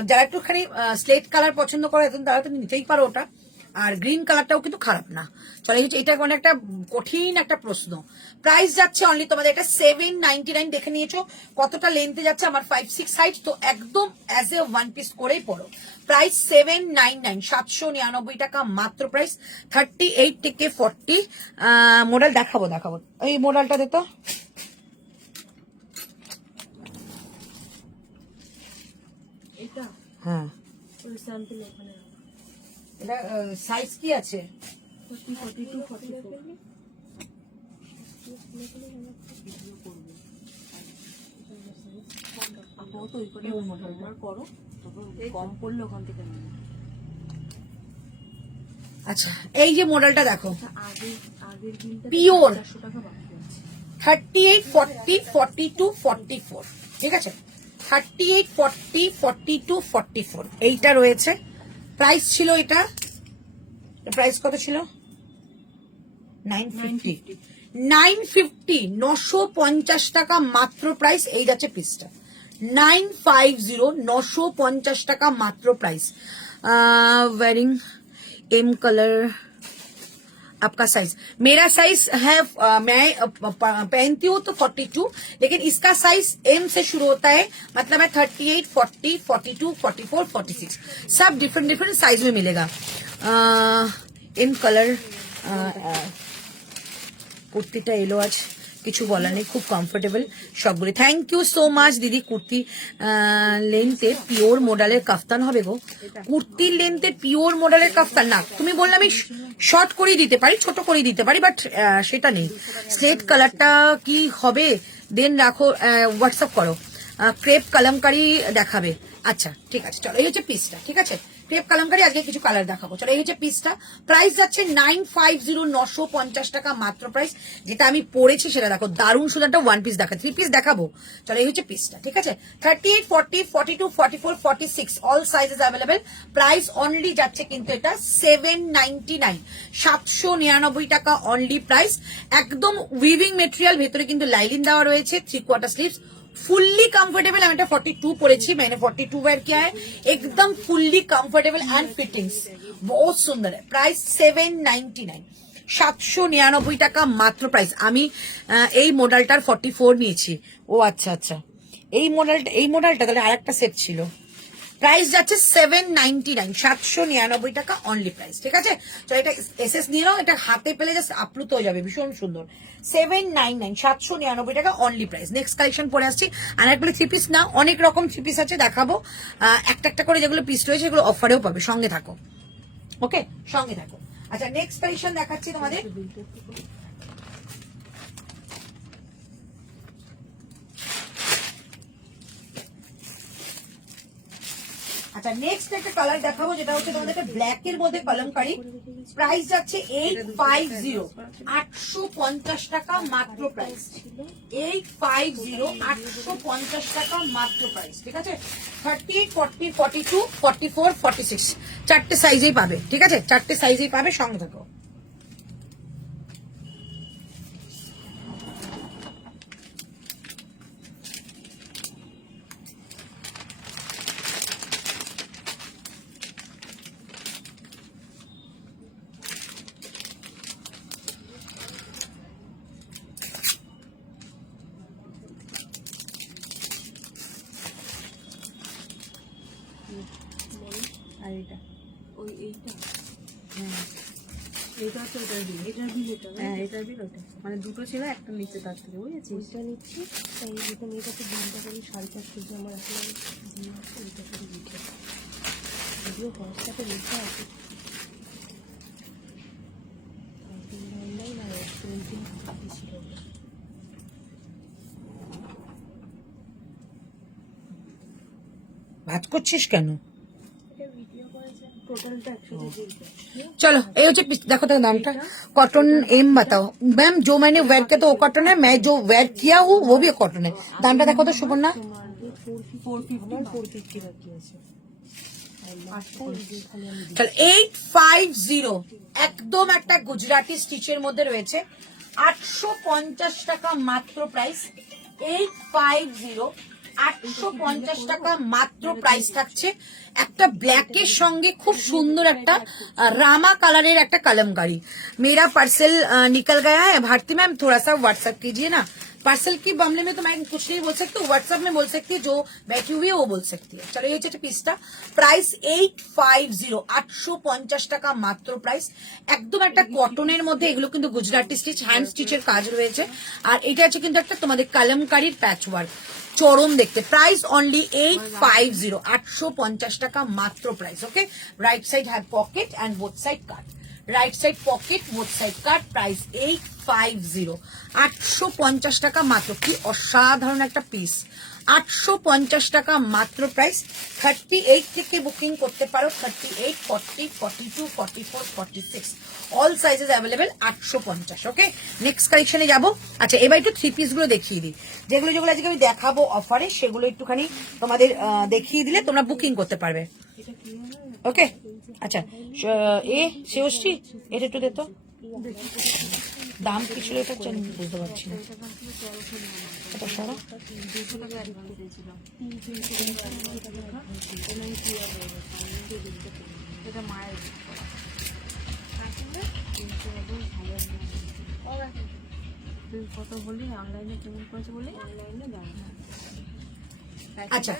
যারা একটুখানি স্লেট কালার পছন্দ করে তারা তো নিতেই পারো ওটা। আর গ্রিন কালারটাও কিন্তু খারাপ না। চলে গেছে, এটা মানে একটা কঠিন একটা প্রশ্ন। প্রাইস যাচ্ছে অনলি তোমাদের এটা 799। দেখে নিয়েছো কতটা লেন্থে যাচ্ছে, আমার 5-6 হাইট, তো একদম অ্যাজ এ ওয়ান পিস করেই পড়ো। প্রাইস 799, 799 টাকা মাত্র প্রাইস। 38 থেকে 40 মডেল দেখাবো। এই মডেলটা দে তো। এটা হ্যাঁ, ওই স্যাম্পল এখানে এটা সাইজ কি আছে? 42, 44 আপাতত ওই করে অর্ডার করো, তারপর কম পড়লে ওখান থেকে নেবে। আচ্ছা, এই যে মডেলটা দেখো, আগের দিনটা পিওর 400 টাকা বাকি আছে। 38, 40, 42, 44, ঠিক আছে? 38, 40, 42, 44 এইটা রয়েছে। প্রাইস ছিল এটা, প্রাইস কত ছিল? 950, 950, 950 টাকা মাত্র প্রাইস। এই যাচ্ছে পিসটা 950, 950 টাকা মাত্র প্রাইস। वेयरिंग एम कलर आपका साइज, मेरा साइज है, मैं पहनती हूँ तो 42, लेकिन इसका साइज एम से शुरू होता है, मतलब है 38, 40, 42, 44, 46, सब डिफरेंट साइज में मिलेगा। एम कलर কুর্তিটা এলো আজ, কিছু বলার নেই, খুব কমফোর্টেবল সবগুলি। থ্যাংক ইউ সো মাচ দিদি। কুর্তি লেন্থে পিওর মডেলের কাফতান হবে গো, কুর্তির লেন্থে পিওর মডেলের কাফতান না। তুমি বললে আমি শর্ট করেই দিতে পারি, ছোট করেই দিতে পারি, বাট সেটা নেই। স্লেট কালারটা কি হবে দেন রাখো, হোয়াটসঅ্যাপ করো। ক্রেপ কালামকারি দেখাবে, আচ্ছা ঠিক আছে। চলো এই হচ্ছে পিসটা, ঠিক আছে? ক্রেপ কালামকারি আজকে কিছু কালার দেখাবো। চলো এই হচ্ছে পিসটা। প্রাইস যাচ্ছে 950, 950 টাকা মাত্র প্রাইস। যেটা আমি পরেছি সেটা দেখো, দারুণ সুন্দর ওয়ান পিস দেখা, থ্রি পিস দেখাবো। চলো এই হচ্ছে পিসটা, ঠিক আছে? 38, 40, 42, 44, 46 all sizes available. Price only যাচ্ছে কিন্তু এটা 799, 799 টাকা অনলি প্রাইস। একদম উইভিং মেটেরিয়াল, ভেতরে কিন্তু লাইলিন দেওয়া রয়েছে, 3/4 স্লিভস, फुल्ली कंफर्टेबल। আমি এটা 42 পরেছি, मैंने 42 वेयर किया है, एकदम फुल्ली कंफर्टेबल एंड फिटिंग्स बहुत सुंदर है। प्राइस 799, 799 টাকা মাত্র প্রাইস। আমি এই মডেলটার 44 নিয়েছি। ও আচ্ছা আচ্ছা, এই মডেলটা তাহলে আরেকটা সেট ছিল। প্রাইস যাচ্ছে 799, 799 টাকা অনলি প্রাইস, ঠিক আছে? তো এটা এসএস নিয়ে নাও, এটা হাতে পেলে জাস্ট আপ্লুত হয়ে যাবে, ভীষণ সুন্দর। 799, 799 টাকা অনলি প্রাইস। নেক্সট কালেকশন পরে আসছি। আর একগুলো থ্রি পিস না, অনেক রকম থ্রি পিস আছে, দেখাবো একটা একটা করে। যেগুলো পিস রয়েছে সেগুলো অফারেও পাবে, সঙ্গে থাকো, ওকে? সঙ্গে থাকো। আচ্ছা নেক্সট কালেকশন দেখাচ্ছি তোমাদের। আচ্ছা নেক্সট একটা কালার দেখাবো, যেটা হচ্ছে তোমাদেরকে ব্ল্যাক এর মধ্যে কলমকারি। প্রাইস যাচ্ছে 850, 850 টাকা মাত্র প্রাইস। 850, 850 টাকা মাত্র প্রাইস, ঠিক আছে? 38, 40, 42, 44, 46 চারটে সাইজেই পাবে, ঠিক আছে? চারটে সাইজেই পাবে, সঙ্গে থাকো। ওই এইটা এটা হচ্ছে ওটার বিল, এটার বিল এটা, হ্যাঁ এটার বিল ওটা, মানে দুটো ছিল একটা নিচে তার থেকে, বুঝেছিস? ওইটা নিচ্ছি, তাই যেটা মেয়েটাকে বিলটা করি 450 যে আমার এখন দিয়ে আছে, ওইটা করে লিখে যদিও হোয়াটসঅ্যাপে লেখা আছে অনলাইন আর প্রিন্টিং ছিল। ভাজ করছিস কেন? এটা ভিডিও করেছে টোটালটা 120। चलो ये हो देखो तो दामटा कॉटन एम बताओ मैम, जो मैंने वेयर किया तो वो कॉटन है, मैं जो वेयर किया हूँ वो भी कॉटन है। दामटा देखो तो सुपर्णा, 450 রাখি আছে। चल 850 একদম একটা গুজরাটি স্টিচের মধ্যে রয়েছে, 850 টাকা মাত্র প্রাইস। 850 850 টাকা মাত্র প্রাইস থাকছে। একটা ব্ল্যাকের সঙ্গে খুব সুন্দর একটা रामा कलर একটা कलमकारी। मेरा पार्सल निकल गया है भारती मैम, थोड़ा सा व्हाट्सएप कीजिए ना। पार्सल के मामले में तो मैं कुछ नहीं बोल सकती, व्हाट्सएप में बोल सकती है, जो बैठी हुई है वो बोल सकती है। चलो ये হচ্ছে পিসটা, প্রাইস 850 850 টাকা মাত্র প্রাইস। একদম একটা কটনের মধ্যে, এগুলো কিন্তু গুজরাটি স্টিচ হ্যান্ড স্টিচের কাজ রয়েছে। আর এটা হচ্ছে কিন্তু একটা তোমাদের কালামকারীর প্যাচ ওয়ার্ক, চরম দেখতে। প্রাইস অনলি 850 850 টাকা মাত্র price. Okay, right side have pocket and both side cut, right side pocket both side cut. Price 850 850 টাকা মাত্র। কি অসাধারণ একটা পিস, 850 টাকা মাত্র প্রাইস। 38 থেকে বুকিং করতে পারো, 38 40 42 44 46 অল সাইজেস অ্যাভেলেবেল, 850। ওকে, নেক্সট কালেকশনে যাবো। আচ্ছা এবার একটু থ্রি পিস গুলো দেখিয়ে দিই, যেগুলো যেগুলো আজকে আমি দেখাবো অফারে, সেগুলো একটুখানি তোমাদের দেখিয়ে দিলে তোমরা বুকিং করতে পারবে। ওকে, আচ্ছা এ শিবশ্রী এটা একটু দে তো, দাম কি ছিল এটা বুঝতে পারছি না। এটা সরো, এটা মায়ের কত বলি, অনলাইনে কেমন করেছে বলি, অনলাইনে দাম। আচ্ছা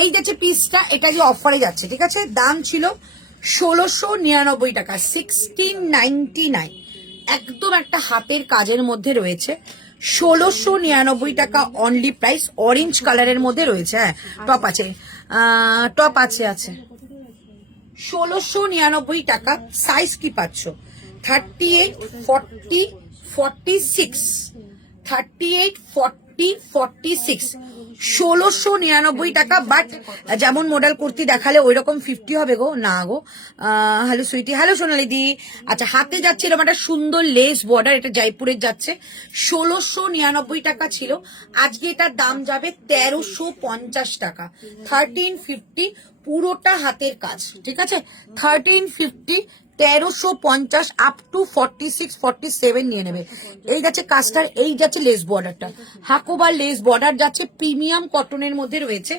এই যাচ্ছে পিসটা, এটা যে অফারে যাচ্ছে, ঠিক আছে, দাম ছিল 1699 টাকা, 1699। একদম একটা হাতের কাজের মধ্যে রয়েছে, 1699 টাকা অনলি প্রাইস। অরেঞ্জ কালারের মধ্যে রয়েছে, হ্যাঁ টপ আছে, টপ আছে আছে 1699 টাকা। সাইজ কি পাচ্ছ, 38 40 46, 38 40 46, 1699 টাকা। বাট যেমন মডেল কুর্তি দেখালে ওই রকম 50 হবে গো, না গো। হ্যালো সুইটি, হ্যালো সোনালি দি। আচ্ছা হাতে যাচ্ছে এরকম একটা সুন্দর লেস বর্ডার, এটা জয়পুরের যাচ্ছে, 1699 টাকা ছিল, আজকে এটার দাম যাবে 1350 টাকা, 1350। পুরোটা হাতের কাজ, ঠিক আছে, 1350 1350 আপ টু 46 47 নিয়ে নেবে। এই যাচ্ছে কাস্টার, এই যাচ্ছে লেস বর্ডারটা, হাকোবার লেস বর্ডার যাচ্ছে, প্রিমিয়াম কটনের মধ্যে রয়েছে।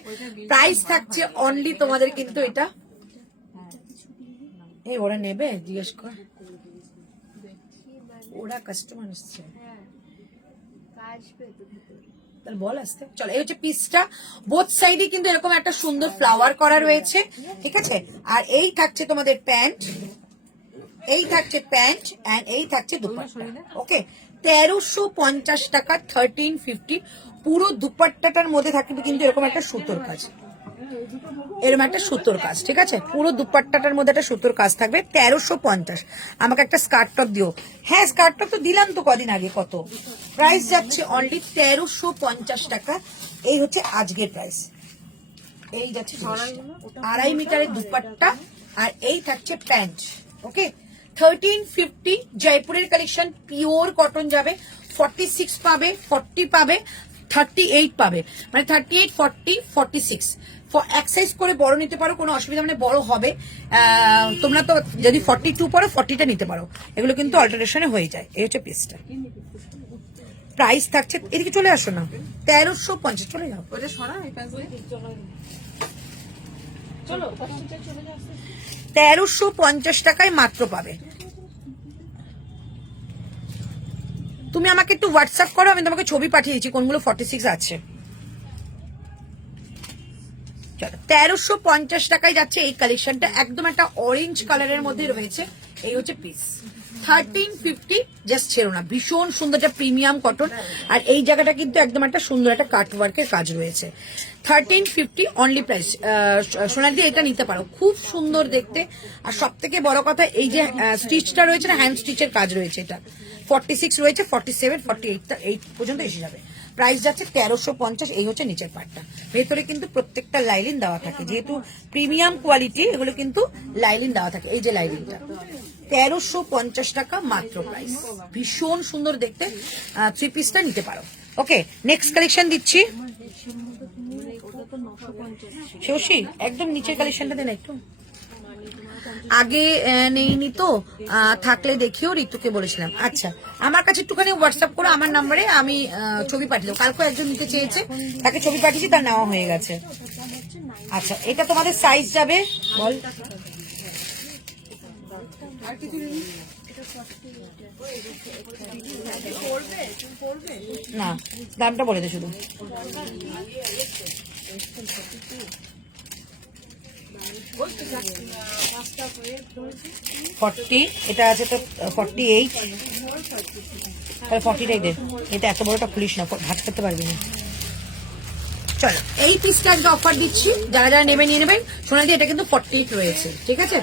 প্রাইস থাকছে অনলি তোমাদের কিন্তু এটা, এই ওরা নেবে জিজ্ঞেস কর, ওরা কাস্টমার এসছে তাহলে বল আসতে। চলো এই হচ্ছে পিসটা, বোথ সাইডে কিন্তু এরকম একটা সুন্দর ফ্লাওয়ার করা রয়েছে, ঠিক আছে। আর এই থাকছে তোমাদের প্যান্ট, এই থাকছে প্যান্ট এন্ড এই থাকছে দুপাট্টা। ওকে, 1350 টাকা, 1350। পুরো দুপাট্টাটার মধ্যে থাকবে কিন্তু এরকম একটা সুতোর কাজ, এরকম একটা সুতোর কাজ, ঠিক আছে, পুরো দুপাট্টাটার মধ্যে একটা সুতোর কাজ থাকবে। 1350। আমাকে একটা স্কার্ট টপ দিও, হ্যাঁ স্কার্ট টপ তো দিলাম তো কদিন আগে। কত প্রাইস যাচ্ছে অনলি 1350 টাকা। এই হচ্ছে আজকের প্রাইস। এই যাচ্ছে 2.5 মিটারের দুপাট্টা, আর এই থাকছে প্যান্ট। ওকে, 1350 জয়পুরের কালেকশন, পিওর কটন যাবে, 46 পাবে, 40 পাবে, 38 পাবে, মানে 38 40 46। এক সাইজ করে বড় নিতে পারো, কোনো অসুবিধা, মানে বড় হবে। তোমরা তো যদি 42 পড়ো 40টা নিতে পারো, এগুলো কিন্তু অল্টারেশনে হয়ে যায়। এই হচ্ছে পিসটা, প্রাইস থাকছে, এদিকে চলে আসো না, 1350। চলে যাও, ওটা সরা এই পাশে, চলো 1350 টাকায় মাত্র পাবে। তুমি আমাকে একটু হোয়াটসঅ্যাপ করো, আমি তোমাকে ছবি পাঠিয়েছি কোনগুলো 46 আছে। চলো 1350 টাকায় যাচ্ছে এই কালেকশনটা, একদম একটা অরেঞ্জ কালারের মধ্যে রয়েছে। এই হচ্ছে পিস 1350, জাস্ট ছেড়ো না, ভীষণ সুন্দর একটা প্রিমিয়াম কটন। আর এই জায়গাটা কিন্তু একদম একটা সুন্দর একটা কাট ওয়ার্কের কাজ রয়েছে। 1350 অনলি প্রাইস। সোনালি এটা নিতে পারো, খুব সুন্দর দেখতে। আর সব থেকে বড় কথা এই যে স্টিচটা রয়েছে না, হ্যান্ড স্টিচের কাজ রয়েছে। এটা 46 রয়েছে, 47, 48 পর্যন্ত এসে যাবে। প্রাইস যাচ্ছে 1350। এই হচ্ছে নিচের পার্টটা, ভেতরে কিন্তু প্রত্যেকটা লাইলিন দেওয়া থাকে, যেহেতু প্রিমিয়াম কোয়ালিটি এগুলো কিন্তু লাইলিন দেওয়া থাকে। এই যে লাইলিনটা 1350 টাকা মাত্র প্রাইস, ভীষণ সুন্দর দেখতে। 3 পিসটা নিতে পারো। ওকে, নেক্সট কালেকশন দিচ্ছি। শশী একদম নিচের কালেকশনটা দেন একটু, আগে নেইনি তো, থাকলে দেখিও, ঋতুকে বলেছিলাম। আচ্ছা, আমার কাছে একটুখানি হোয়াটসঅ্যাপ করো আমার নাম্বারে, আমি ছবি পাঠিয়ে দেবো। কালকে একজন নিতে চেয়েছে, তাকে ছবি পাঠিয়েছি, তার নেওয়া হয়ে গেছে। আচ্ছা, এটা তোমাদের সাইজ যাবে বল, না দামটা বলে দে শুধু। 40, এটা আছে তো 48, তাহলে 40টাই দে। এটা এত বড়টা খুলিস না, ভাগ করতে পারবি না। চলো, এই পিসটা আজকে অফার দিচ্ছি, যারা যারা নেবে নিয়ে নেবেন। সোনালি এটা কিন্তু 48 রয়েছে, ঠিক আছে।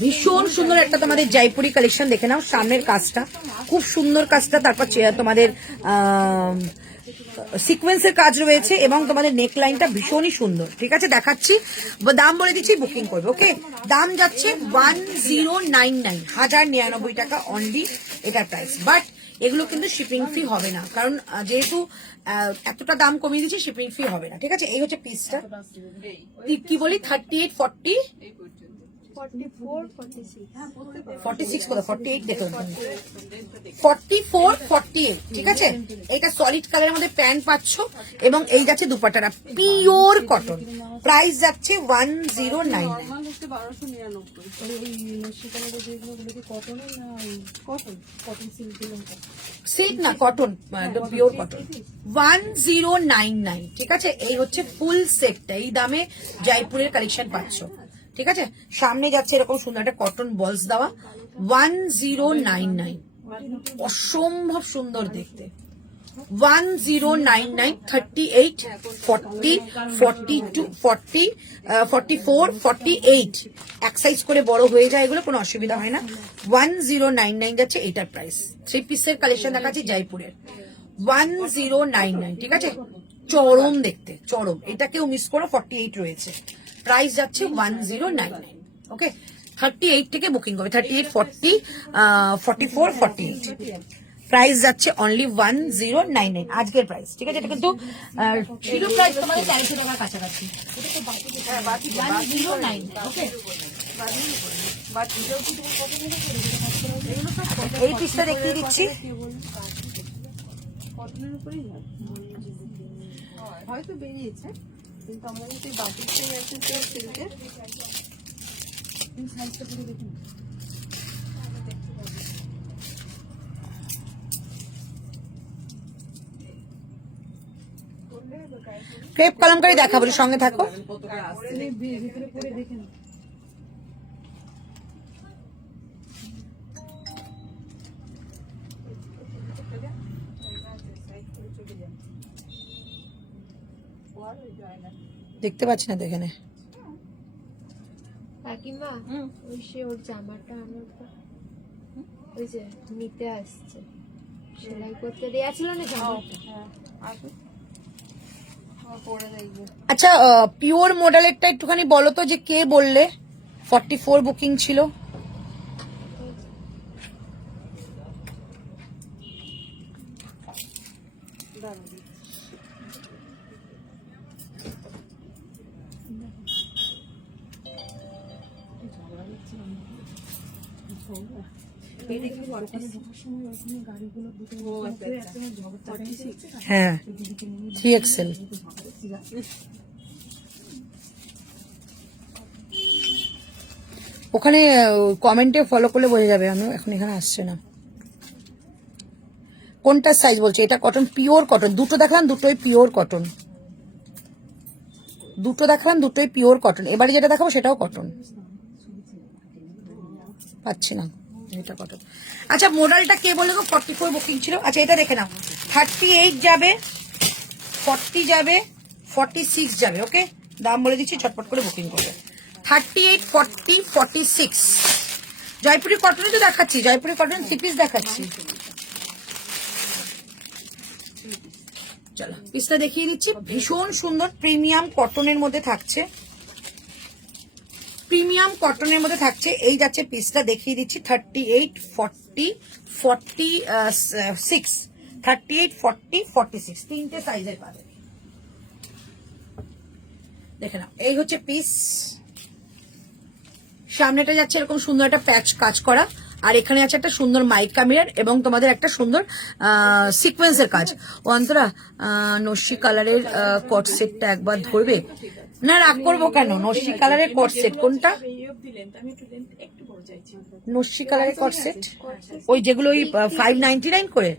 ভীষণ সুন্দর একটা তোমাদের জয়পুরি কালেকশন, দেখে নাও সামনের কাজটা, খুব সুন্দর কাজটা। তারপর তোমাদের সিকোয়েন্সের কাজ রয়েছে এবং তোমাদের নেক লাইনটা ভীষণই সুন্দর, ঠিক আছে। দেখাচ্ছি, দাম বলে দিচ্ছি, বুকিং করবে। ওকে, দাম যাচ্ছে 1099, 1099 টাকা অনলি এটার প্রাইস। বাট এগুলো কিন্তু শিপিং ফি হবে না, কারণ যেহেতু এতটা দাম কমিয়ে দিচ্ছি, শিপিং ফি হবে না, ঠিক আছে। এই হচ্ছে পিসটা, কি বলি 38, 40, 46 কোথায়, 48 দেখলাম, 44, 48, ঠিক আছে। এটা সলিড কালারের মধ্যে প্যান্ট পাচ্ছ এবং এই যাচ্ছে দুপাট্টাটা, পিওর কটন। প্রাইস যাচ্ছে 1099। সিল্ক না, কটন, একদম পিওর কটন। 1099, ঠিক আছে। এই হচ্ছে ফুল সেটটা, এই দামে জয়পুরের কালেকশন পাচ্ছ, ঠিক আছে। সামনে যাচ্ছে এরকম সুন্দর একটা কটন বলস দেওয়া, 1099, অসম্ভব সুন্দর দেখতে। 1099, 38, 40, 42, 40, 44, 48, এক সাইজ করে বড় হয়ে যায়, এগুলো কোনো অসুবিধা হয় না। 1099 যাচ্ছে এটার প্রাইস। 3 পিসের কালেকশন দেখাচ্ছি জয়পুরের, 1099, ঠিক আছে। চরম দেখতে, চরম, এটাকেও মিস করো, 48 রয়েছে। প্রাইস যাচ্ছে 1099। ওকে, 38 থেকে বুকিং করবে, 38, 40, 44, 48। প্রাইস যাচ্ছে অনলি 1099 আজকের প্রাইস, ঠিক আছে। এটা কিন্তু ছিল প্রাইস তোমাদের 400 টাকার কাছাকাছি। 1099, ওকে। এই পিসটা দেখিয়ে দিচ্ছি, হয়তো বেরিয়েছে, কিন্তু আমাদের যে বাটিকটাই আছে সিল্কের, সাইজটা পুরো দেখুন। ক্রেপ কলমকারি দেখাবো, সঙ্গে থাকো। ভিতরে পরে দেখেন, দেখতে পাচ্ছি না তো এখানে। কাকিমা, ওই সে ওর জামাটা আমার ওই যে নিতে আসছে, সেলাই করতে দেয়া ছিল না জামাটা। আচ্ছা, পিওর মডেলেরটা একটুখানি বলো তো, যে কে বললে 44 বুকিং ছিল। হ্যাঁ, 3XL। ওখানে কমেন্টে ফলো করলে বোঝা যাবে, আমি এখন এখানে আসছে না। কোনটা সাইজ বলছে? এটা কটন, পিওর কটন, দুটো দেখালাম, দুটোই পিওর কটন, দুটো দেখালাম, দুটোই পিওর কটন। এবারে যেটা দেখাবো সেটাও কটন, পাচ্ছি না, এটা কটন। আচ্ছা মডেলটা কে বলে গো 44 বুকিং ছিল? আচ্ছা এটা দেখে নাও, 38 যাবে, 40 যাবে, 46 যাবে। ওকে, দাম বলে দিচ্ছি, ঝটপট করে বুকিং করবে। 38, 40, 46 জয়পুরি কটনই তো দেখাচ্ছি, জয়পুরি কটন 3 পিস দেখাচ্ছি। চলো পিসটা দেখিয়ে দিচ্ছি, ভীষণ সুন্দর প্রিমিয়াম কটনের মধ্যে থাকছে, প্রিমিয়াম কটনের মধ্যে থাকছে। এই যাচ্ছে পিসটা দেখিয়ে দিচ্ছি, 38, 40, 46, 38, 40, 46 তিনটে সাইজের পাবে। দেখে নাও, এই হচ্ছে পিস। সামনেটা যাচ্ছে এরকম সুন্দর একটা প্যাচ কাজ করা, আর এখানে আছে একটা সুন্দর মাইকা মিরর এবং তোমাদের একটা সুন্দর সিকোয়েন্সের কাজ। অন্তরা নস্যি কালারের কট সেটটা একবার ধরবে না? রাগ করবো কেন? নস্যি কালারের কট সেট কোনটা? নস্যি কালারের কট সেট ওই যেগুলো ওই 599 করে,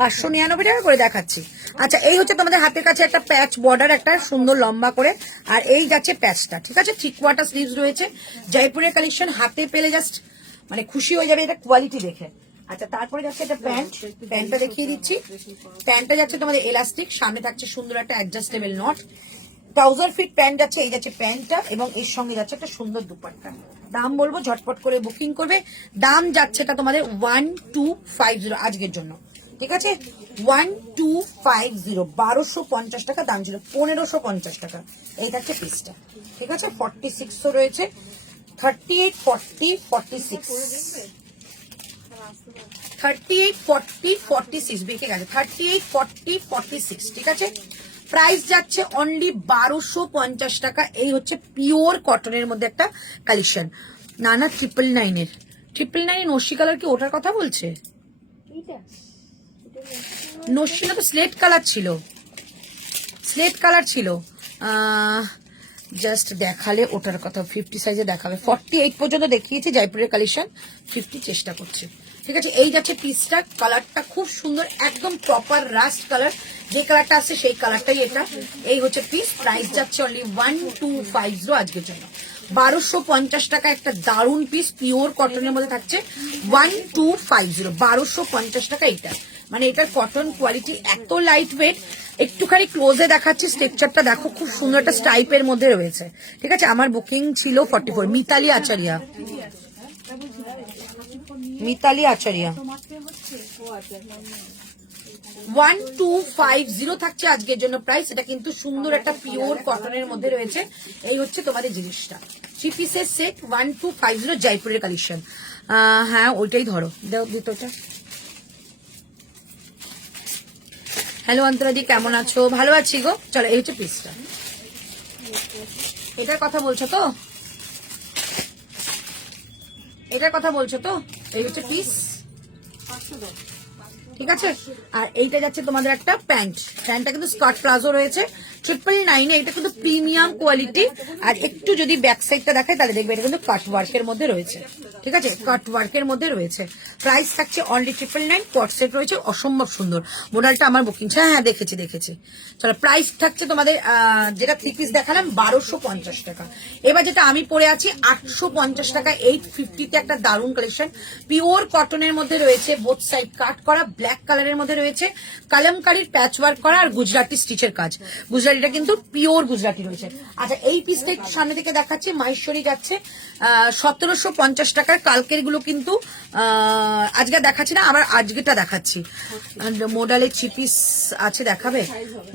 599 টাকা করে দেখাচ্ছি। আচ্ছা এই হচ্ছে তোমাদের হাতের কাছে একটা প্যাচ বর্ডার, একটা সুন্দর লম্বা করে, আর এই যাচ্ছে প্যাচটা। ঠিক আছে, 3 কোয়ার্টার স্লিভস রয়েছে। জয়পুরের কালেকশন হাতে পেলে জাস্ট মানে খুশি হয়ে যাবে এটা কোয়ালিটি দেখে। আচ্ছা তারপরে যাচ্ছে একটা প্যান্ট, প্যান্টটা দেখিয়ে দিচ্ছি। প্যান্টটা যাচ্ছে তোমাদের এলাস্টিক, সামনে থাকছে সুন্দর একটা adjustable knot. Trouser fit pant যাচ্ছে, এই যাচ্ছে প্যান্টটা, এবং এর সঙ্গে যাচ্ছে একটা সুন্দর দুপাট্টা। দাম বলবো, ঝটপট করে বুকিং করবে। দাম যাচ্ছে এটা তোমাদের 1250 আজকের জন্য। ঠিক আছে, 1250, 1250 টাকা দাম ছিল, 1550 টাকা। এই থাকছে পিসটা। ঠিক আছে, 46 রয়েছে, 38, 40, 46, 38, 40, 46 বেঁকে গেছে, 38, 40, 46। ঠিক আছে, প্রাইস যাচ্ছে অনলি 1250 টাকা। এই হচ্ছে পিওর কটনের মধ্যে একটা কালেকশন। না না 999 নস্যি কালার কি ওটার কথা বলছে? নস্যি না তো, স্লেট কালার ছিল, স্লেট কালার ছিল। জাস্ট দেখালে ওটার কথা, 50 সাইজে দেখাবে, 48 পর্যন্ত দেখিয়েছি। জয়পুরের কালেকশন 50 চেষ্টা করছে। ঠিক আছে, এই যাচ্ছে পিসটা, কালারটা খুব সুন্দর, একদম প্রপার রাস্ট কালার, যে কালারটা আছে সেই কালারটাই এটা। এই হচ্ছে পিস, প্রাইস যাচ্ছে অনলি 1250 আজকের জন্য। 1250 টাকা একটা দারুন পিস, পিওর কটনের মধ্যে থাকছে, 1250, 1250 টাকা এটা। মানে এটার কটন কোয়ালিটি এত লাইট ওয়েট। একটুখানি ক্লোজে দেখাচ্ছি, স্ট্রাকচারটা দেখো, খুব সুন্দর একটা স্টাইপের মধ্যে রয়েছে। ঠিক আছে, আমার বুকিং ছিল 44। মিতালি আচারিয়া, মিতালি আচারিয়া 1250 থাকছে আজকের জন্য প্রাইস। এটা কিন্তু সুন্দর একটা পিওর কটনের মধ্যে রয়েছে। এই হচ্ছে তোমাদের জিনিসটা, 3 পিসের সেট, 1250 জয়পুরের কালেকশন। হ্যাঁ ওইটাই ধরো, দাও দুটোটা। হ্যালো অন্তরাদি, কেমন আছো? ভালো আছি গো। চলো এই হচ্ছে পিসটা, এটার কথা বলছো তো, এটার কথা বলছো তো? এই হচ্ছে পিস। ঠিক আছে, আর এইটা যাচ্ছে তোমাদের একটা প্যান্ট, প্যান্টটা কিন্তু স্কার্ট প্লাজো রয়েছে, 999। এটা কিন্তু প্রিমিয়াম কোয়ালিটি। আর একটু যদি ব্যাক সাইডটা দেখায় তাহলে দেখবে এটা কিন্তু কাট ওয়ার্কের মধ্যে রয়েছে। ঠিক আছে, কাট ওয়ার্কের মধ্যে রয়েছে। প্রাইস থাকছে অনলি 999। কট সেট রয়েছে, অসম্ভব সুন্দর মডেলটা। আমার বুকিং, হ্যাঁ দেখেছি। চলো প্রাইস থাকছে তোমাদের যেটা 3 পিস দেখালাম 1250 টাকা। এবার যেটা আমি পরে আছি 850 টাকা, 850-তে একটা দারুণ কালেকশন, পিওর কটনের মধ্যে রয়েছে, বোথ সাইড কাট করা, ব্ল্যাক কালারের মধ্যে রয়েছে, কালামকারীর প্যাচ ওয়ার্ক করা আর গুজরাটি স্টিচের কাজ। গুজরাটিটা কিন্তু পিওর গুজরাটি রয়েছে। আচ্ছা এই পিসটা একটু সামনে থেকে দেখাচ্ছি, মাহেশ্বরী যাচ্ছে 1750 টাকার। কালকের গুলো কিন্তু আজকে দেখাচ্ছি না, আবার আজকেটা দেখাচ্ছি। মোডালের 3 পিস আছে, দেখাবে?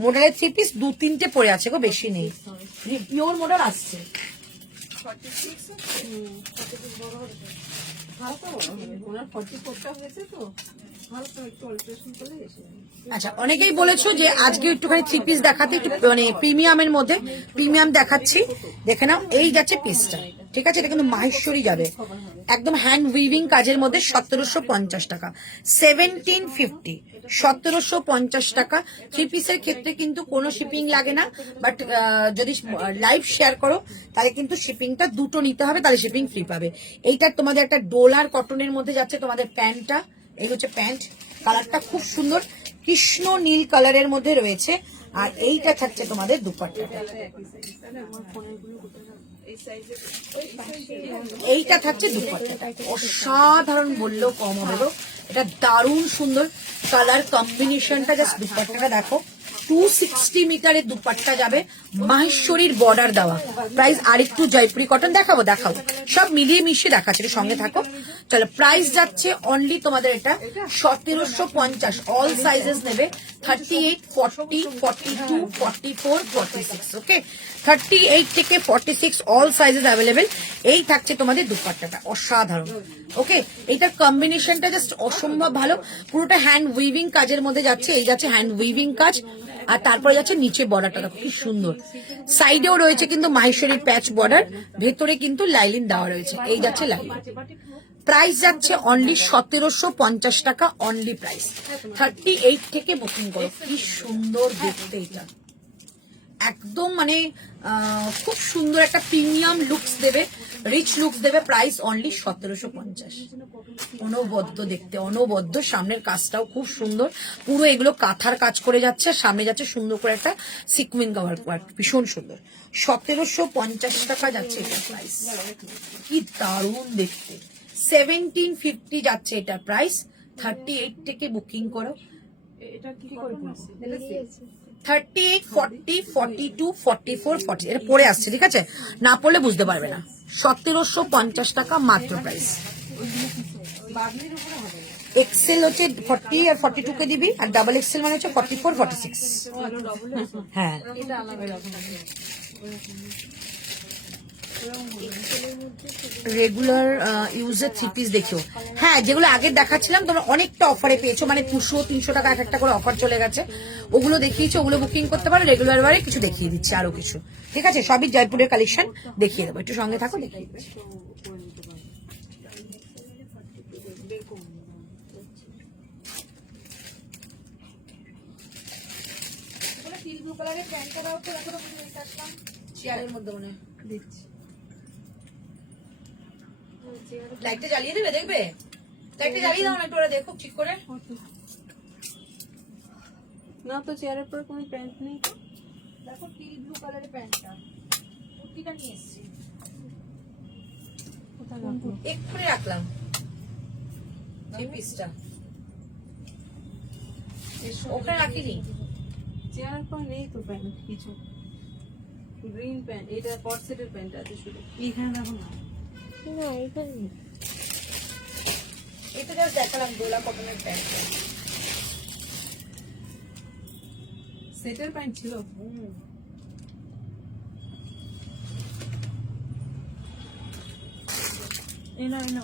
মোডালের 3 পিস 2-3টে পরে আছে গো, বেশি নেই, পিওর মোডাল আসছে। আচ্ছা অনেকেই বলেছো যে আজকে একটুখানি 3 পিস দেখাতে, একটু মানে প্রিমিয়ামের মধ্যে, প্রিমিয়াম দেখাচ্ছি, দেখে নাও। এই যাচ্ছে পিসটা। ঠিক আছে, এটা কিন্তু মাহেশ্বরী যাবে, একদম হ্যান্ড উইভিং কাজের মধ্যে, 1750 টাকা, 1750, 1750 টাকা। 3 পিসের ক্ষেত্রে কিন্তু কোনো শিপিং লাগে না, বাট যদি লাইভ শেয়ার করো তাহলে কিন্তু শিপিংটা দুটো নিতে হবে, তাহলে শিপিং ফ্রি পাবে। এইটার তোমাদের একটা ডোলার কটনের মধ্যে যাচ্ছে তোমাদের প্যান্টটা। এই হচ্ছে প্যান্ট, কালারটা খুব সুন্দর, কৃষ্ণ নীল কালারের মধ্যে রয়েছে। আর এইটা থাকছে তোমাদের দুপাট্টাটা, এইটা থাকছে দুপাট্টাটা। অসাধারণ বললেও কম হবে গো, এটা দারুণ সুন্দর কালার কম্বিনেশনটা, জাস্ট দুপাট্টাটা দেখো। 260 মিটারের দুপাট্টা যাবে, মাহেশ্বরীর বর্ডার দেওয়া। প্রাইস আরেকটু জয়পুরি কটন দেখাবো, সব মিলিয়ে মিশিয়ে দেখাচ্ছে, সঙ্গে থাকো। চলো, প্রাইস যাচ্ছে অনলি তোমাদের এটা 1750। অল সাইজেস নেবে, 38, 40, 42, 44, 46। ওকে, 38 থেকে 46 অল সাইজেস অ্যাভেলেবেল। এই থাকছে তোমাদের দুপাট্টাটা, অসাধারণ। ওকে, এইটার কম্বিনেশনটা জাস্ট অসম্ভব ভালো, পুরোটা হ্যান্ড উইভিং কাজের মধ্যে যাচ্ছে। এই যাচ্ছে হ্যান্ড উইভিং কাজ, আর তারপরে যাচ্ছে নিচে বর্ডারটা দেখো কি সুন্দর। সাইডেও রয়েছে কিন্তু মাহেশ্বরীর প্যাচ বর্ডার, ভেতরে কিন্তু লাইলিন দেওয়া রয়েছে। এই যাচ্ছে লাইলিন। প্রাইস যাচ্ছে অনলি 1750 টাকা, অনলি প্রাইস। 38 থেকে বুকিং করো। কি সুন্দর দেখতে, এটা একদম মানে খুব সুন্দর একটা প্রিমিয়াম লুকস দেবে, রিচ লুকস দেবে। Price only 1750। অনবদ্য দেখতে, অনবদ্য। সামনের কাজটাও খুব সুন্দর, পুরো এগুলো কাঁথার কাজ করে যাচ্ছে, সামনে যাচ্ছে সুন্দর করে একটা সিকুইন কভার ওয়ার্ক, ভীষণ সুন্দর। 1750 টাকা যাচ্ছে এটা প্রাইস, কি দারুণ দেখতে। 1750 যাচ্ছে এটা প্রাইস। 38 থেকে বুকিং করো। এটা কি করে করছে? 38, 40, 42, 44, 40 এটা পরে আসছে, ঠিক আছে? না পড়লে বুঝতে পারবে না। 1750 টাকা মাত্র প্রাইস। এক্সেল হচ্ছে 40 আর 42 কে দিবি, আর ডাবল এক্সেল মানে হচ্ছে 44, 46। হ্যাঁ, রেগুলার ইউজের 3 পিস দেখিও। হ্যাঁ, যেগুলো আগে দেখাচ্ছিলাম তোমরা অনেকটা অফারে পেয়েছো, মানে 200-300 টাকা এক একটা করে অফার চলে গেছে। ওগুলো দেখিয়েছো, ওগুলো বুকিং করতে পারো। রেগুলার বারে কিছু দেখিয়ে দিচ্ছি, আরো কিছু, ঠিক আছে? সবই জয়পুরের কালেকশন দেখিয়ে দেবো, একটু সঙ্গে থাকো, দেখিয়ে দিচ্ছি। চেয়ারের মধ্যে মনে দিচ্ছি, লাইটটা জ্বালিয়ে দেবে, দেখবে? লাইটটা জ্বালিয়ে দাও না একটু, ওরা দেখো ঠিক করে। না তো চেয়ারের পরে কোনো প্যান্ট নেই। দেখো টিল ব্লু কালারের প্যান্টটা, কুর্তিটা নিয়ে এসেছি, এক্ষুনি রাখলাম এই পিসটা, ওখানে রাখিনি। চেয়ারের পরে নেই তো প্যান্ট কিছু। গ্রিন প্যান্ট, এটা কটসেটের প্যান্ট আছে শুধু। এইখানে দেখো না, না এখানে নেই। এটা জাস্ট দেখালাম দোলা কটনের প্যান্ট। সেটের প্যান্ট ছিল। এই না, এই না,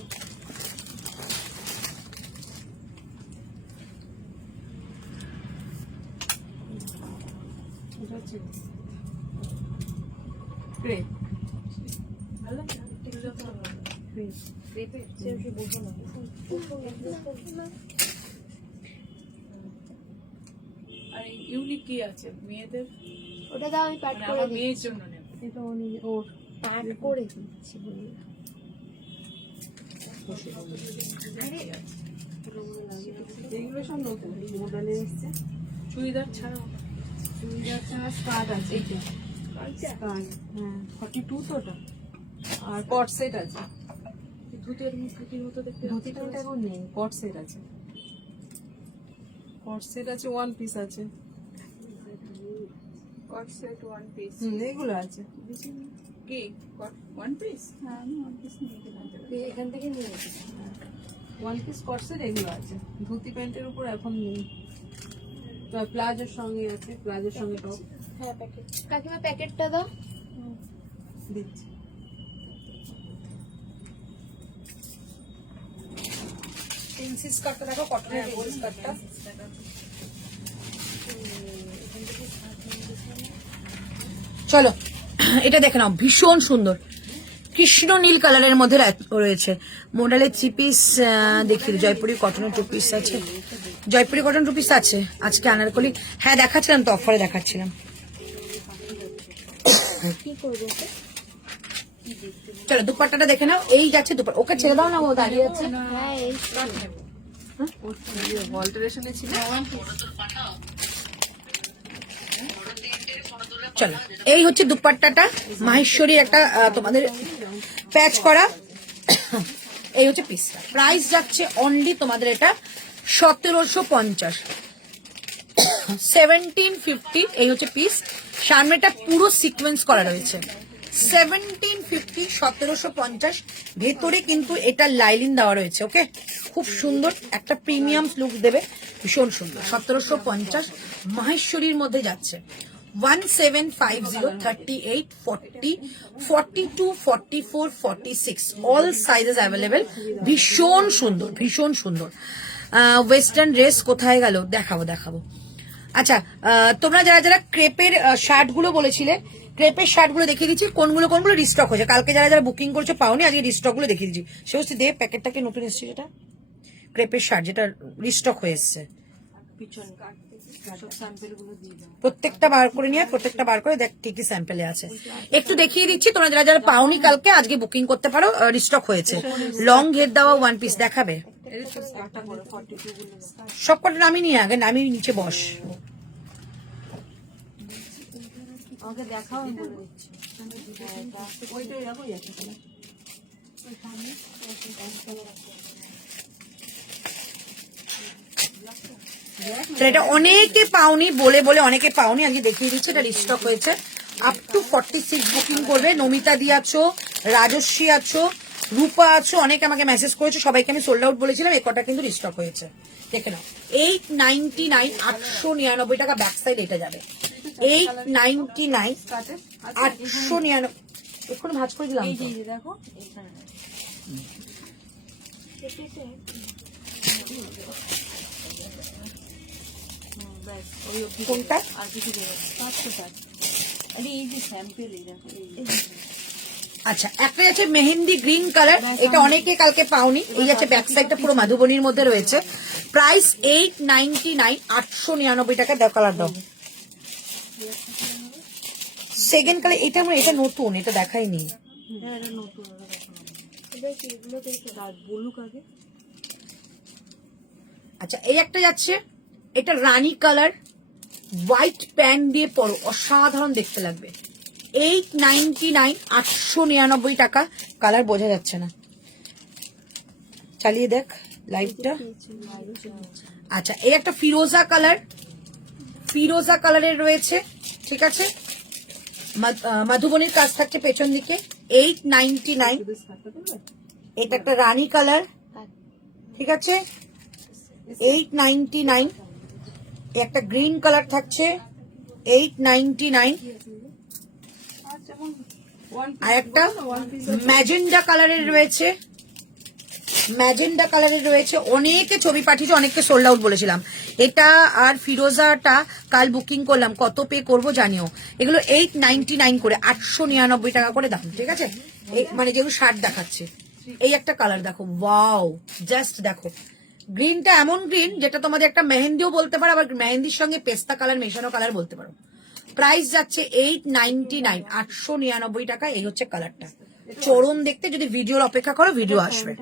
এটা ছিল ক্রেপ। ভালো না? ঠিক আছে, ক্রেপ। ক্রেপের সে বলবো না। আর ইউনিক কি আছে মেয়েদের? ওটা দাও, আমি প্যাড মানে করে আমার দিই। মেয়ের জন্য নেব। এটা ওর প্যাড করে দিচ্ছি বলি। এগুলো সব নতুন মডেলে এসছে। চুড়িদার ছাড়াও, চুড়িদার ছাড়া স্কার্ট আছে। এইটা স্কার্ট, হ্যাঁ 42 তো ওটা। আর কট সেট আছে। ধুতির মতো দেখতে। ধুতিটা এখন নেই, কট সেট আছে। কট সেট আছে, ওয়ান পিস আছে। কট সেট ওয়ান পিস এগুলো আছে। কি কট ওয়ান পিস? হ্যাঁ, আমি ওয়ান পিস নিয়ে গেলাম, এখান থেকে নিয়ে এসেছি। ওয়ান পিস কট সেট এগুলো আছে। ধুতি প্যান্টের উপর এখন নেই। তো প্লাজোর সঙ্গে আছে, প্লাজোর সঙ্গে টপ। হ্যাঁ, প্যাকেট। কাকিমা প্যাকেটটা দাও। দিচ্ছি। প্রিন্সি স্কার্টটা দেখো, কটনের প্রিন্সি স্কার্টটা। চলো, এটা দেখে নাও, ভীষণ সুন্দর কৃষ্ণ নীল কালারের মধ্যে রয়েছে। মডেলের 3 পিস দেখিয়ে, জয়পুরি কটনের 2 পিস আছে, জয়পুরি কটন 2 পিস আছে। আজকে আনারকলি, হ্যাঁ দেখাচ্ছিলাম তো, অফারে দেখাচ্ছিলাম। কি করবো? চলো দুপাট্টাটা দেখে নাও। এই যাচ্ছে দুপাট্টা, ওকে ছেড়ে দাও না, ও দাঁড়িয়ে আছে। হ্যাঁ, এই অল্টারেশনে ছিল। চলো, এই হচ্ছে দুপাট্টাটা, মাহেশ্বরীর একটা তোমাদের প্যাচ করা। এই হচ্ছে পিসটা, প্রাইস যাচ্ছে অনলি তোমাদের এটা 1750, 1750। এই হচ্ছে পিস, সামনেটা পুরো সিকোয়েন্স করা রয়েছে। 1750, 1750। ভেতরে কিন্তু এটা লাইলিন দেওয়া রয়েছে। ওকে, খুব সুন্দর একটা প্রিমিয়াম লুক দেবে, ভীষণ সুন্দর। 1750 মাহেশ্বরীর মধ্যে যাচ্ছে। 1750, 38, 40, 42, 44, 46, অল সাইজেস অ্যাভেলেবেল। ভীষণ সুন্দর, ভীষণ সুন্দর। ওয়েস্টার্ন ড্রেস কোথায় গেল, দেখাবো। আচ্ছা, তোমরা যারা যারা ক্রেপের শার্ট গুলো বলেছিলে, ক্রেপের শার্ট গুলো দেখিয়ে দিচ্ছি কোনগুলো রিস্টক হয়েছে। কালকে যারা যারা বুকিং করেছো পাওনি, আজকে রিস্টক গুলো দেখিয়ে দিচ্ছি। সে হচ্ছে দে প্যাকেটটাকে, নতুন এসেছে যেটা ক্রেপের শার্ট, যেটা রিস্টক হয়ে এসছে। প্রত্যেকটা বার করে নিয়ে, প্রত্যেকটা বার করে দেখ কি কি স্যাম্পেলে আছে। একটু দেখিয়ে দিচ্ছি, তোমরা যারা যারা পাওনি কালকে, আজকে বুকিং করতে পারো, রিস্টক হয়েছে। লং ঘের দেওয়া ওয়ান পিস দেখাবে। সবকটা নামিয়ে নিয়ে, আগে নামিয়ে নিচে বস। আমাকে দেখাও, আমি বলে দিচ্ছি। ওইটাই রাখো, এটা অনেকে পাওনি, বলে অনেকে পাওনি, আজকে দেখিয়ে দিচ্ছি। এটা রিস্টক হয়েছে। আপ টু 46 বুকিং করবে। নমিতা দি আছো, রাজস্বী আছো, রূপা আছো, অনেকে আমাকে মেসেজ করেছো, সবাইকে আমি সোল্ড আউট বলেছিলাম। এই কটা কিন্তু রিস্টক হয়েছে, দেখে নাও। 899, 899 টাকা ব্যাক সাইড এটা যাবে। 899, 899। এখন ভাঁজ করে দিলাম। দেখো কোনটা? আর কিছু এই যে স্যাম্পেল, এই দেখো। আচ্ছা, একটা আছে মেহেন্দি গ্রিন কালার, এটা অনেকে কালকে পাওনি। এই আছে ব্যাক সাইডটা পুরো মাধুবনীর মধ্যে রয়েছে। প্রাইস 899, 899 টাকা। দাও কালার দাও। সেকেন্ড কালার এটা, আমার এটা নতুন, এটা দেখাইনি। আচ্ছা, এই একটা যাচ্ছে, এটা রানী কালার, হোয়াইট প্যান্ট দিয়ে পরো, অসাধারণ দেখতে লাগবে। 899, 899 টাকা। কালার বোঝা যাচ্ছে না, চালিয়ে দেখ লাইটটা। আচ্ছা, এই একটা ফিরোজা কালার, ফিরোজা কালারের রয়েছে, ঠিক আছে। মাধুবনীর কাজ থাকছে পেছন দিকে। 899। এটা একটা রানী কালার, ঠিক আছে। 899। একটা গ্রিন কালার থাকছে, 899। আর একটা ম্যাজেন্ডা কালারের রয়েছে, ম্যাজেন্ডা কালারের রয়েছে। অনেকে ছবি পাঠিয়েছে, অনেককে সোল্ড আউট বলেছিলাম। এটা আর ফিরোজাটা কাল বুকিং করলাম, কত পে করবো জানিও। এগুলো 899 করে, 899 টাকা করে দাম, ঠিক আছে। মানে যেগুলো শার্ট দেখাচ্ছে। এই একটা কালার দেখো, ওয়াও, জাস্ট দেখো। গ্রিনটা এমন গ্রিন যেটা তোমাদের একটা মেহেন্দিও বলতে পারো, আবার মেহেন্দির সঙ্গে পেস্তা কালার মেশানো কালার বলতে পারো। প্রাইস যাচ্ছে 899, 899 টাকা। এই হচ্ছে কালারটা। চরণ দেখতে যদি ভিডিওর অপেক্ষা করো, ভিডিও আসবে।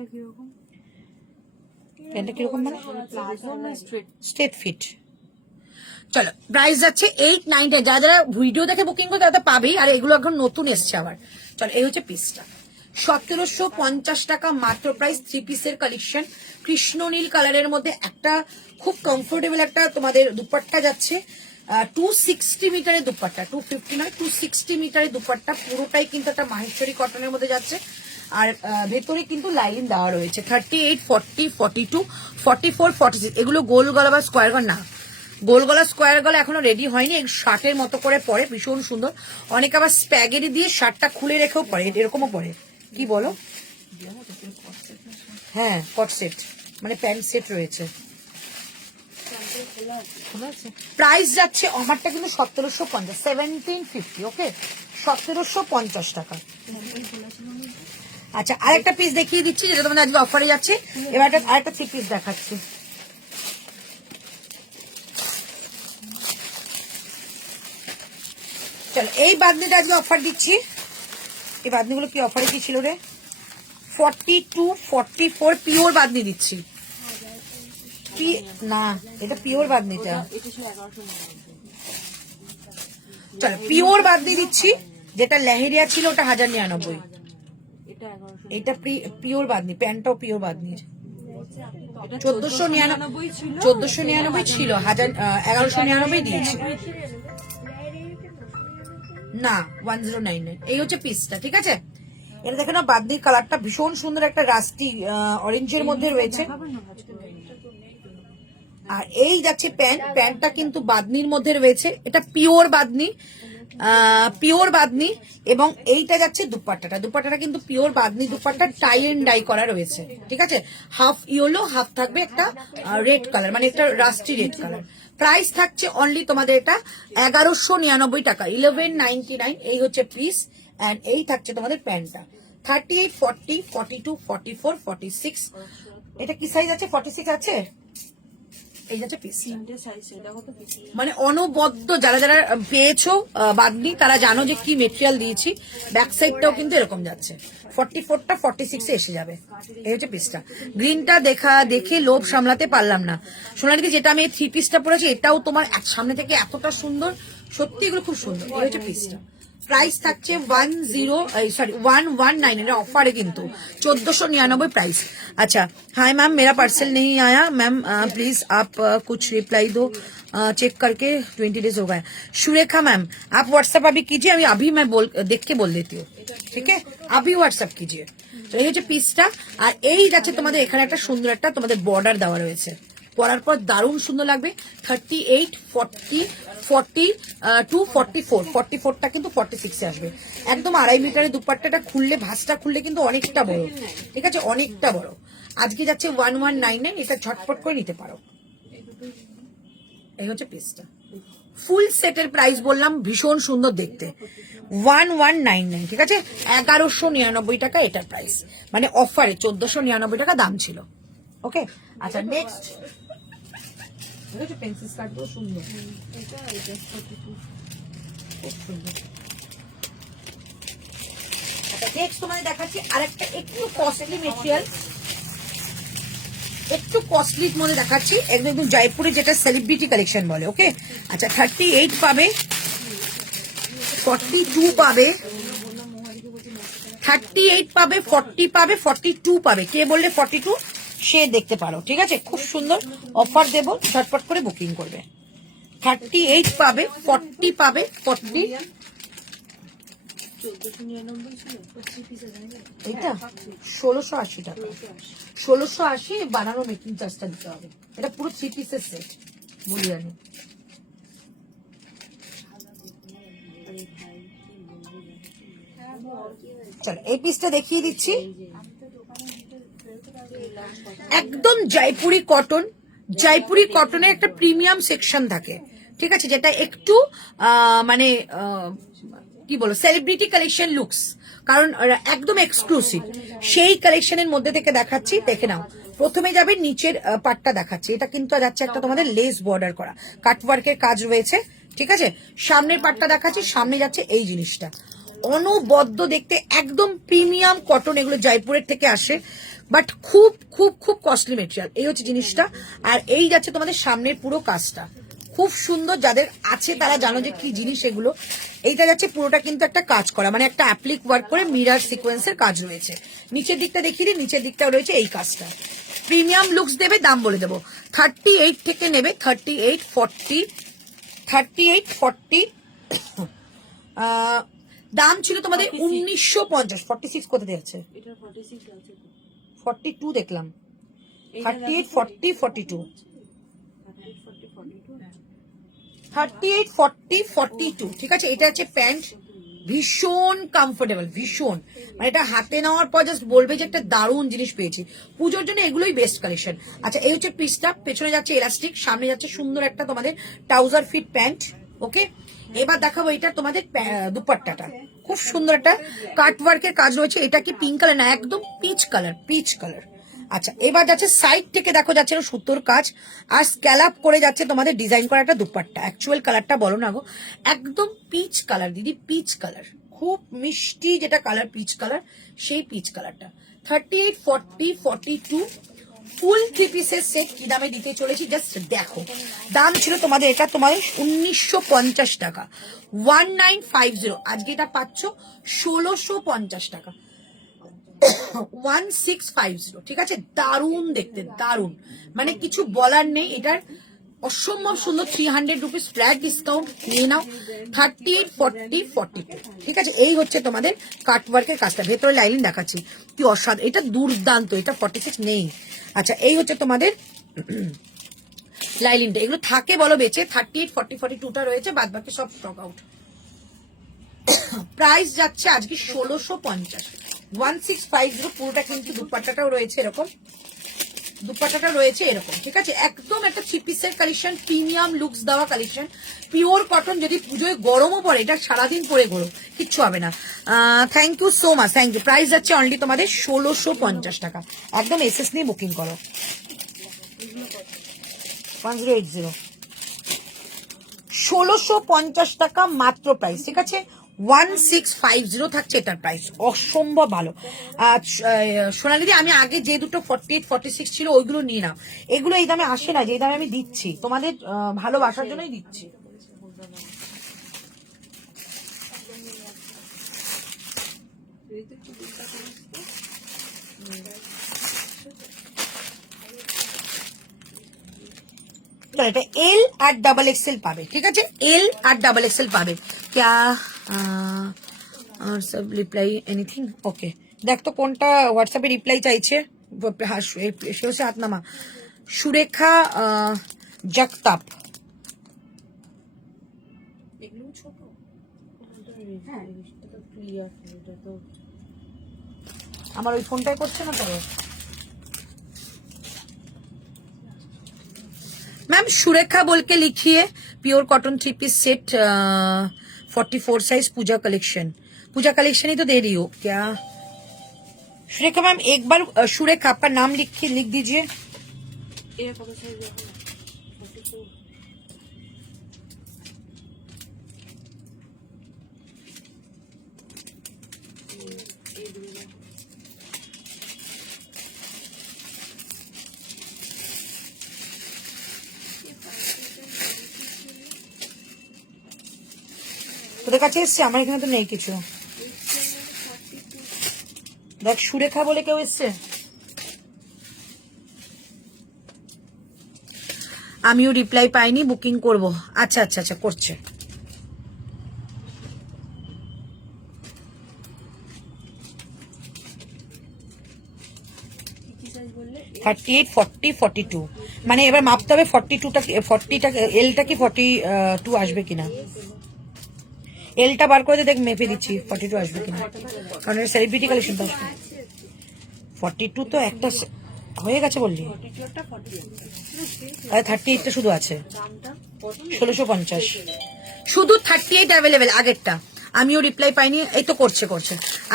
প্যান্টটা কিরকম, মানে স্ট্রেট ফিট। চলো, প্রাইস যাচ্ছে 899। যারা যারা ভিডিও দেখে বুকিং করে তারা পাবেই, আর এগুলো এখন নতুন এসছে আবার। চলো, এই হচ্ছে পিসটা, 1750 টাকা মাত্র প্রাইস। 3 পিসের কালেকশন, কৃষ্ণ নীল কালারের মধ্যে একটা খুব কমফোর্টেবল একটা তোমাদের দুপাট্টা যাচ্ছে। 260 মিটারের দুপাট্টা, 250 নয়, 260 মিটারের দুপাট্টা। পুরোটাই কিন্তু একটা মাহেশ্বরী কটনের মধ্যে যাচ্ছে। আর ভেতরে কিন্তু লাইন দেওয়া রয়েছে। 38, 40, 42, 44, 46। এগুলো গোল গলা বা স্কোয়ার গলা না, গোল গলা স্কোয়ার গলা এখনো রেডি হয়নি। শার্টের মতো করে পরে, ভীষণ সুন্দর। অনেকে আবার স্প্যাগেরি দিয়ে শার্টটা খুলে রেখেও পরে, এরকমও পরে। কি বলো? হ্যাঁ, কট সেট, মানে প্যান্ট সেট রয়েছে। প্রাইস যাচ্ছে আমারটা কিন্তু 1750, 1750। ওকে, 1750 টাকা। আচ্ছা, আরেকটা পিস দেখিয়ে দিচ্ছি যেটা তোমাদের আজকে অফারে যাচ্ছে। এবার আরেকটা 3 পিস দেখাচ্ছি। চলো, এই বাদনিটা আজকে অফার দিচ্ছি। এই বাদনিগুলো কি অফারে কি ছিল রে? 42, 44 পিওর বাদনি দিচ্ছি। না, এটা পিওর বাদনিটা। চলো পিওর বাদনি দিচ্ছি, যেটা লেহেরিয়া ছিল ওটা 1099, এটা 1100, এটা পিওর বাদনি, প্যান্টটাও পিওর বাদনির। এটা 1499 ছিল, 1499 ছিল, 1199 দিয়েছি না 1099। এই হচ্ছে পিসটা, ঠিক আছে। এটা দেখে না বাদনির কালারটা ভীষণ সুন্দর, একটা রাস্টি অরেঞ্জের মধ্যে রয়েছে। আর এই যাচ্ছে প্যান্ট, প্যান্টটা কিন্তু বাদনির মধ্যে রয়েছে, এটা পিওর বাদনি, পিওর বাদনি। এবং এইটা যাচ্ছে দুপাট্টাটা, দুপাট্টাটা কিন্তু pure bandhani dupatta, tie and dye করা রয়েছে, ঠিক আছে। হাফ ইয়েলো হাফ থাকবে একটা রেড কালার, মানে একটা রাস্টি রেড কালার। প্রাইস থাকছে অনলি তোমাদের এটা 1199 টাকা, 1199। এই হচ্ছে পিস, এন্ড এই থাকছে তোমাদের প্যান্টটা 38, 40, 42, 44, 46। এটা কি সাইজ আছে? 46 আছে। এই যাচ্ছে পিস, তিনটে সাইজ, এটা কত পিস? মানে অনবদ্য যারা যারা পেয়েছো বাদনি তারা জানো যে কি মেটেরিয়াল দিয়েছি। ব্যাক সাইডটাও কিন্তু এরকম যাচ্ছে, 44টা 46 এসে যাবে। এই হচ্ছে পিসটা। গ্রিনটা দেখে লোভ সামলাতে পারলাম না সোনালিদি, যেটা আমি 3 পিসটা পরেছি এটাও তোমার সামনে থেকে এতটা সুন্দর, সত্যি এগুলো খুব সুন্দর। এই হচ্ছে পিসটা। प्राइस থাকছে 119, এটা অফারে কিন্তু 1499 प्राइस। अच्छा हाय मैम, मेरा पार्सल नहीं आया मैम, प्लीज आप कुछ रिप्लाई दो, चेक करके 20 डेज हो गए। सुरेखा मैम आप व्हाट्सएप अभी कीजिए, अभी मैं देख के बोल देती हूँ, ठीक है, अभी व्हाट्सएप कीजिए। তো এই হচ্ছে পিসটা। আর এই যাচ্ছে তোমাদের এখানে একটা সুন্দর একটা তোমাদের বর্ডার দেওয়া রয়েছে, পরার পর দারুণ সুন্দর লাগবে। 38, 40, 42, 44, 44টা কিন্তু 46 এ আসবে। একদম 2.5 মিটারের দুপাট্টাটা খুললে, ভাঁজটা খুললে কিন্তু অনেকটা বড়, ঠিক আছে, অনেকটা বড়। আজকে যাচ্ছে 1199, এটা ঝটপট করে নিতে পারো। এই হচ্ছে পিসটা। ফুল সেটের প্রাইস বললাম, ভীষণ সুন্দর দেখতে, 1199, ঠিক আছে, 1199 টাকা এটার প্রাইস, মানে অফারে 1499 টাকা দাম ছিল। ওকে, আচ্ছা নেক্সট পেন্সিল স্কার্ট গুলো সুন্দর, খুব সুন্দর। আচ্ছা নেক্সট তোমাদের দেখাচ্ছি আরেকটা একটু কস্টলি মেটেরিয়াল, একটু কস্টলির মধ্যে দেখাচ্ছি, একদম জয়পুরে যেটা সেলিব্রিটি কালেকশন বলে। ওকে, আচ্ছা 38 পাবে, 42 পাবে, 38 পাবে, 40 পাবে, 42 পাবে। কে বললে 42 সে দেখতে পারো, ঠিক আছে, খুব সুন্দর অফার দেব, ঝটপট করে বুকিং করবে। 38 পাবে, 40 পাবে, 40, 1499 ছিল, 25 পিসে যায় না এইটা 1680 টাকা, 1680 বানানো মেকিং চার্জটা দিতে হবে। এটা পুরো 3 পিসের সেট, বুলিয়ানি। চলো এই পিসটা দেখিয়ে দিচ্ছি, একদম জয়পুরি কটন, জয়পুরি কটনের একটা প্রিমিয়াম সেকশন থাকে, ঠিক আছে, যেটা একটু মানে কি বলো সেলিব্রিটি কালেকশন লুকস, কারণ একদম এক্সক্লুসিভ সেই কালেকশনের মধ্যে থেকে দেখাচ্ছি, দেখে নাও। প্রথমে যাবে নিচের পাটটা দেখাচ্ছি, এটা কিন্তু যাচ্ছে একটা তোমাদের লেস বর্ডার করা কাটওয়ার্কের কাজ রয়েছে, ঠিক আছে। সামনের পাটটা দেখাচ্ছি, সামনে যাচ্ছে এই জিনিসটা, অনবদ্য দেখতে, একদম প্রিমিয়াম কটন, এগুলো জয়পুরের থেকে আসে, বাট খুব খুব খুব কস্টলি মেটেরিয়াল। এই হচ্ছে জিনিসটা, আর এই যাচ্ছে তোমাদের সামনের পুরো কাজটা, খুব সুন্দর, যাদের আছে তারা জানো যে কি জিনিস এগুলো। এইটা যাচ্ছে পুরোটা কিন্তু একটা কাজ করা, মানে একটা অ্যাপ্লিক ওয়ার্ক করে মিরার সিকোয়েন্সের কাজ রয়েছে। নিচের দিকটা দেখিয়ে দিই, নিচের দিকটা রয়েছে এই কাজটা, প্রিমিয়াম লুকস দেবে। দাম বলে দেবো, 38 থেকে নেবে, 38, 40, 38, 40, দাম ছিল তোমাদের 1950। 46 কোথায় আছে? এটা 46 আছে, 42 দেখলাম, 38, 40, 42, 38, 40, 42, ঠিক আছে। এটা হচ্ছে প্যান্ট, ভীষণ কমফোর্টেবল, ভীষণ, মানে এটা হাতে নেওয়ার পর জাস্ট বলবে যে একটা দারুণ জিনিস পেয়েছি। পুজোর জন্য এগুলোই বেস্ট কালেকশন। আচ্ছা এই হচ্ছে পিসটা, পেছনে যাচ্ছে এলাস্টিক, সামনে যাচ্ছে সুন্দর একটা তোমাদের ট্রাউজার ফিট প্যান্ট। ওকে, এবার দেখাবো এটা তোমাদের দুপাট্টাটা, খুব সুন্দর একটা কাটওয়ার্কের কাজ রয়েছে। এটা কি পিঙ্ক কালার না, একদম পিচ কালার, পিচ কালার। আচ্ছা এবার যাচ্ছে সাইড থেকে দেখো যাচ্ছে সুতোর কাজ, আর স্ক্যালাপ করে যাচ্ছে তোমাদের ডিজাইন করা একটা দুপাট্টা। অ্যাকচুয়াল কালারটা বলো না গো, একদম পিচ কালার দিদি, পিচ কালার, খুব মিষ্টি যেটা কালার, পিচ কালার, সেই পিচ কালারটা। 38, 40, 42, ফুল 3 পিসের সেট কি দামে দিতে চলেছি জাস্ট দেখো। দাম ছিল তোমাদের এটা তোমার 1950 টাকা, 1950। আজকে এটা পাচ্ছ 1650 টাকা, 1650। ঠিক আছে, দারুণ দেখতে, দারুণ, মানে কিছু বলার নেই। এটার অসম্ভব সুন্দর 300 রুপিস ফ্ল্যাট ডিসকাউন্ট নিয়ে নাও। 38, 40, 42। ঠিক আছে, এই হচ্ছে তোমাদের কাটওয়ার্কের কাজটা। ভেতরে লাইনিং দেখাচ্ছি কি অসাধারণ, এটা দুর্দান্ত। এটা 46 নেই। আচ্ছা, এই হচ্ছে তোমাদের লাইলিনটা। এগুলো থাকে বলো বেঁচে। 38, 40, 42টা রয়েছে, বাদ বাকি সব স্টক আউট। প্রাইস যাচ্ছে আজকে 1650, 1650। পুরোটা কিন্তু দুপাট্টাটাও রয়েছে এরকম, দুপাট্টাটা রয়েছে এরকম। ঠিক আছে, একদম একটা 3 পিসের কালেকশন, প্রিমিয়াম লুকস দেওয়া কালেকশন, পিওর কটন। যদি পুজোয় গরমও পড়ে, এটা সারাদিন পরে ঘোরো, কিচ্ছু হবে না। Thank you so much, thank you. Price যাচ্ছে অনলি তোমাদের 1650 টাকা। একদম এসএস নিয়ে বুকিং করো। 1080, 1650 টাকা মাত্র প্রাইস। ঠিক আছে, 1650 থাকছে এটার প্রাইস, অসম্ভব ভালো। সোনালিদি, আমি আগে যে দুটো 48, 46 ছিল ওইগুলো নিয়ে নাও। এগুলো এই দামে আসে না, যে দামে আমি দিচ্ছি তোমাদের ভালোবাসার জন্যই দিচ্ছি। এটা এল আর ডাবল এক্সেল পাবে। ঠিক আছে, এল আর ডাবল এক্সেল পাবে। ক্যা সব রিপ্লাই এনিথিং? ওকে, দেখ তো কোনটা হোয়াটসঅ্যাপে রিপ্লাই চাইছে। সে হচ্ছে হাতনামা সুরেখা জগতাপ। আমার ওই ফোনটাই করছে না তো। मैम सुरेखा बोल के लिखिए, pure cotton 3 piece set 44 size Puja collection. Puja collection ही तो दे रही हो क्या सुरेखा मैम? एक बार सुरेखा आपका नाम लिख दीजिए। তোদের কাছে এসছে, আমার এখানে তো নেই কিছু। দেখ, সুরেখা বলে কেউ এসছে? আমিও রিপ্লাই পাইনি, বুকিং করব। আচ্ছা আচ্ছা আচ্ছা, করছে। থার্টি এইট, 40, 42, মানে এবার মাপতে হবে 42টা, 40টা এলটা কি 42 আসবে কিনা। এলটা বার করে দেখ, মেপে দিচ্ছি 42 আসবে কিনা, কারণ এটা সেলিব্রিটি কালেকশন তো আসবে। 42 তো একটা হয়ে গেছে বললি, আরে 38টা শুধু আছে, 1650 শুধু 38 अवेलेबल। আগেরটা আমিও রিপ্লাই পাইনি, এই তো করছে।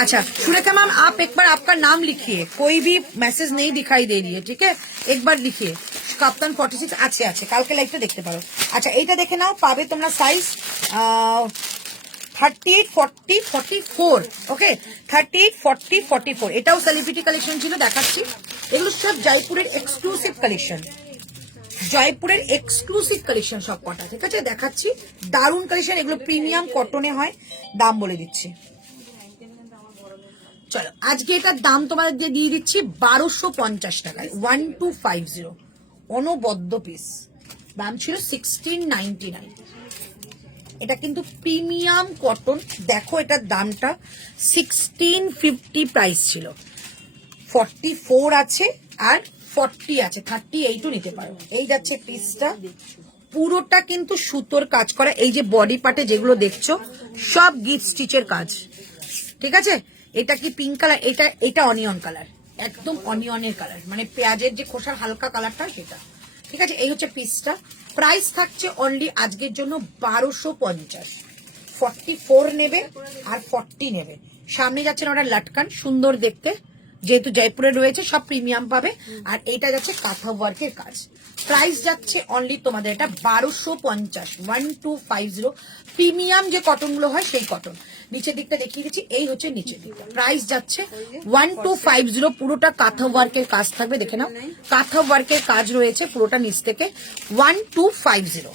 अच्छा सुरेखा मैम, आप एक बार आपका नाम लिखिए, कोई भी मैसेज नहीं दिखाई दे रही है, ठीक है, एक बार लिखिए। কাপ্তান 46 আছে, কালকে লাইভটা দেখতে পারো। আচ্ছা, এইটা দেখে নাও, পাবে তোমরা সাইজ 38, 40, 44। ওকে, 38, 40, 44। এটাও সেলিব্রিটি কালেকশন ছিল, দেখাচ্ছি। এগুলো সব জয়পুরের এক্সক্লুসিভ কালেকশন, জয়পুরের এক্সক্লুসিভ কালেকশন সব কটা। ঠিক আছে, দেখাচ্ছি, দারুণ কালেকশন। এগুলো প্রিমিয়াম কটনে হয়, দাম বলে দিচ্ছি। চলো, আজকে এটার দাম তোমাদের দিয়ে দিচ্ছি 1250 টাকায়, 1250, অনবদ্য পিস। দাম ছিল 1699। এটা কিন্তু প্রিমিয়াম কটন। দেখো, এটার দামটা 1650 প্রাইস ছিল। 44 আছে আর 40 আছে, 38ও নিতে পারো। এই যাচ্ছে পিসটা, পুরোটা কিন্তু সুতোর কাজ করা। এই যে বডি পার্টে যেগুলো দেখছো সব গিফট স্টিচের কাজ। ঠিক আছে, এটা কি পিঙ্ক কালার, এটা অনিয়ন কালার, একদম অনিয়নের কালার, মানে পেঁয়াজের যে খোসার হালকা কালারটা সেটা। ঠিক আছে, এই হচ্ছে পিসটা। প্রাইস থাকছে অনলি আজকের জন্য 1250। 44 নেবে আর 40 নেবে। সামনে যাচ্ছে না ওটা লাটকান, সুন্দর দেখতে, যেহেতু জয়পুরে রয়েছে, সব প্রিমিয়াম পাবে। আর এইটা যাচ্ছে কাঁথা ওয়ার্কের কাজ। প্রাইস যাচ্ছে অনলি তোমাদের এটা 1250, 1250। প্রিমিয়াম যে কটন গুলো হয় সেই কটন। নিচের দিকটা দেখিয়ে দিচ্ছি, এই হচ্ছে নিচের দিকটা। প্রাইস যাচ্ছে 1250, পুরোটা কাঁথা ওয়ার্কের কাজ থাকবে, দেখে নাও কাঁথা ওয়ার্কের কাজ রয়েছে পুরোটা নিচ থেকে। 1250,